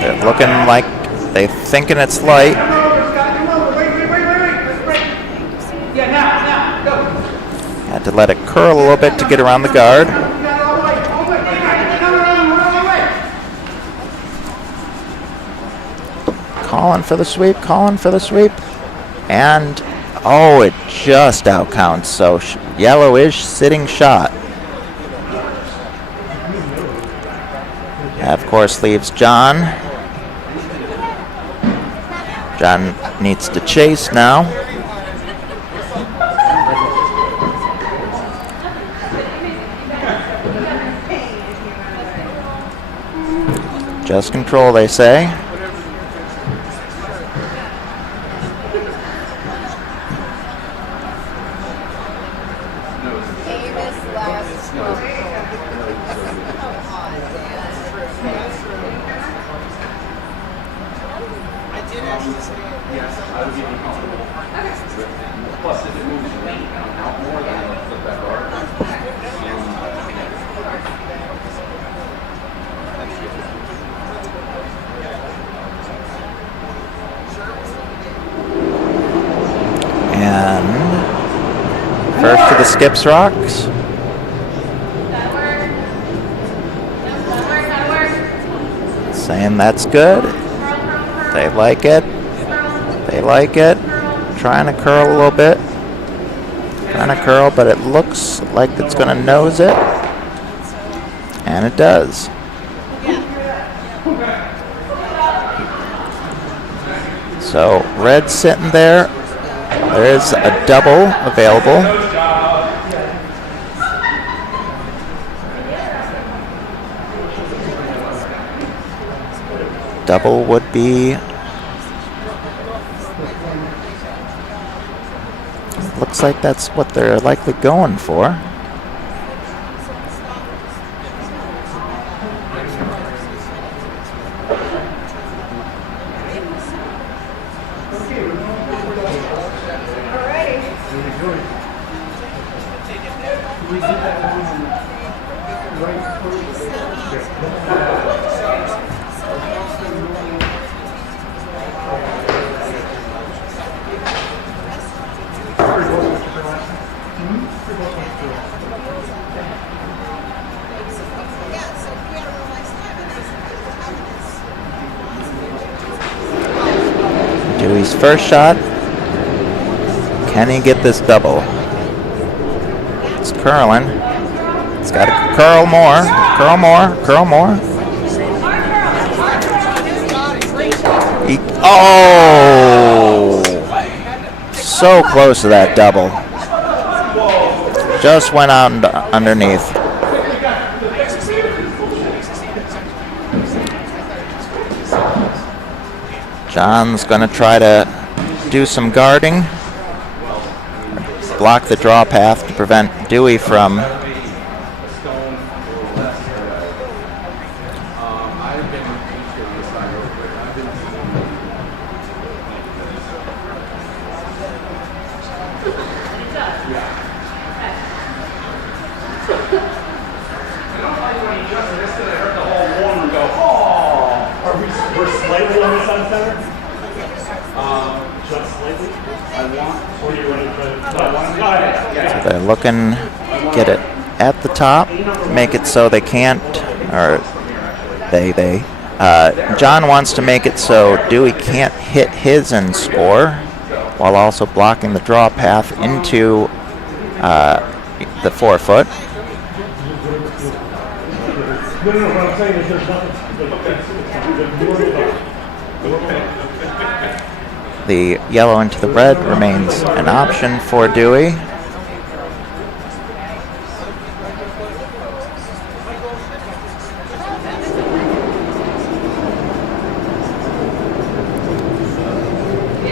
They're looking like they're thinking it's light. Yeah, now, go. Had to let it curl a little bit to get around the guard. Calling for the sweep. And, oh, it just outcounts. So yellow is sitting shot. That, of course, leaves John. John needs to chase now. Just control, they say. Yes, I would be uncomfortable with that. Plus, if it moves out more, then I'll flip that guard. And first to the skips rocks. That work. That work, that work. Saying that's good. Curl, curl, curl. They like it. They like it. Trying to curl a little bit. Trying to curl, but it looks like it's going to nose it. And it does. So red's sitting there. There's a double available. Double would be, looks like that's what they're likely going for. Dewey's first shot. Can he get this double? It's curling. It's got to curl more. Curl more. Curl more. Oh! So close to that double. Just went out and underneath. John's going to try to do some guarding. Block the draw path to prevent Dewey from They're looking to get it at the top, make it so they can't, or John wants to make it so Dewey can't hit his and score, while also blocking the draw path into the 4-foot. The yellow into the red remains an option for Dewey.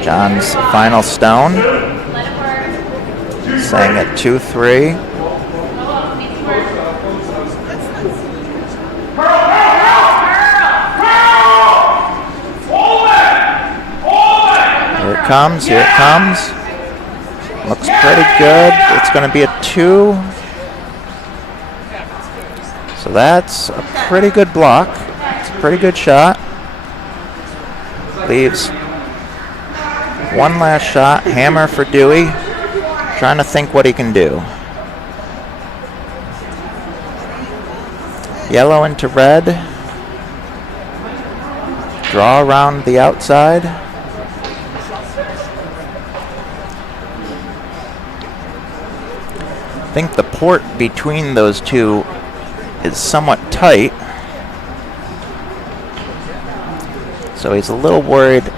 John's final stone, saying at 2-3. Here it comes, here it comes. Looks pretty good. It's going to be a 2. So that's a pretty good block. It's a pretty good shot. Leaves one last shot. Hammer for Dewey. Trying to think what he can do. Yellow into red. Draw around the outside. I think the port between those two is somewhat tight. So he's a little worried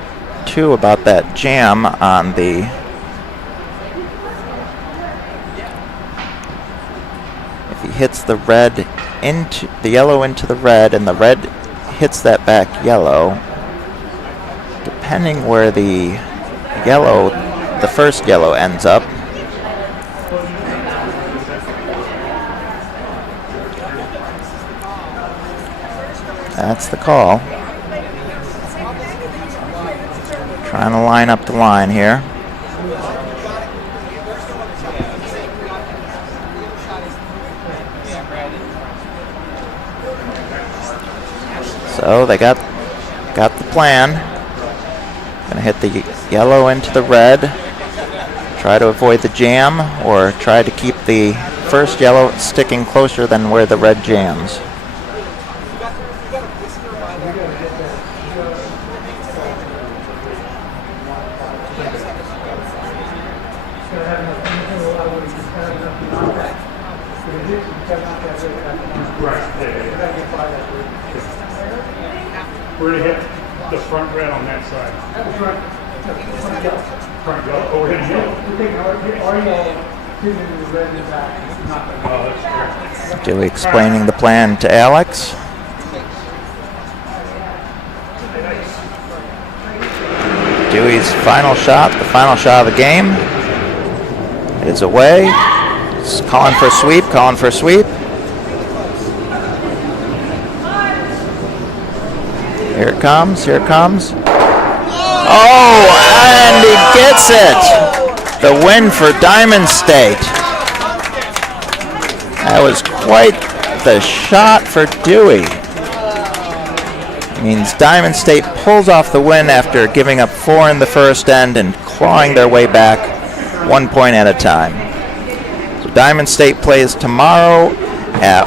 too about that jam on the if he hits the red into the yellow into the red and the red hits that back yellow, depending where the first yellow ends up. That's the call. Trying to line up the line here. So they got the plan. Gonna hit the yellow into the red. Try to avoid the jam, or try to keep the first yellow sticking closer than where the red jams. We're going to hit the front red on that side. Front yellow. Oh, we're hitting yellow. We're taking our yellow, shooting the red and back. Oh, that's correct. Dewey explaining the plan to Alex. Dewey's final shot, the final shot of the game, is away. He's calling for a sweep, calling for a sweep. Here it comes, here it comes. Oh, and he gets it! The win for Diamond State. That was quite the shot for Dewey. Means Diamond State pulls off the win after giving up 4 in the first end and clawing their way back 1 point at a time. So Diamond State plays tomorrow at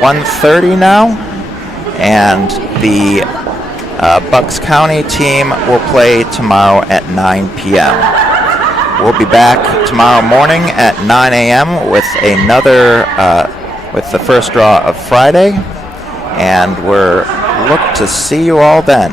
1:30 now, and the Bucks County team will play tomorrow at 9 p.m. We'll be back tomorrow morning at 9 a.m. with with the first draw of Friday, and we're look to see you all then.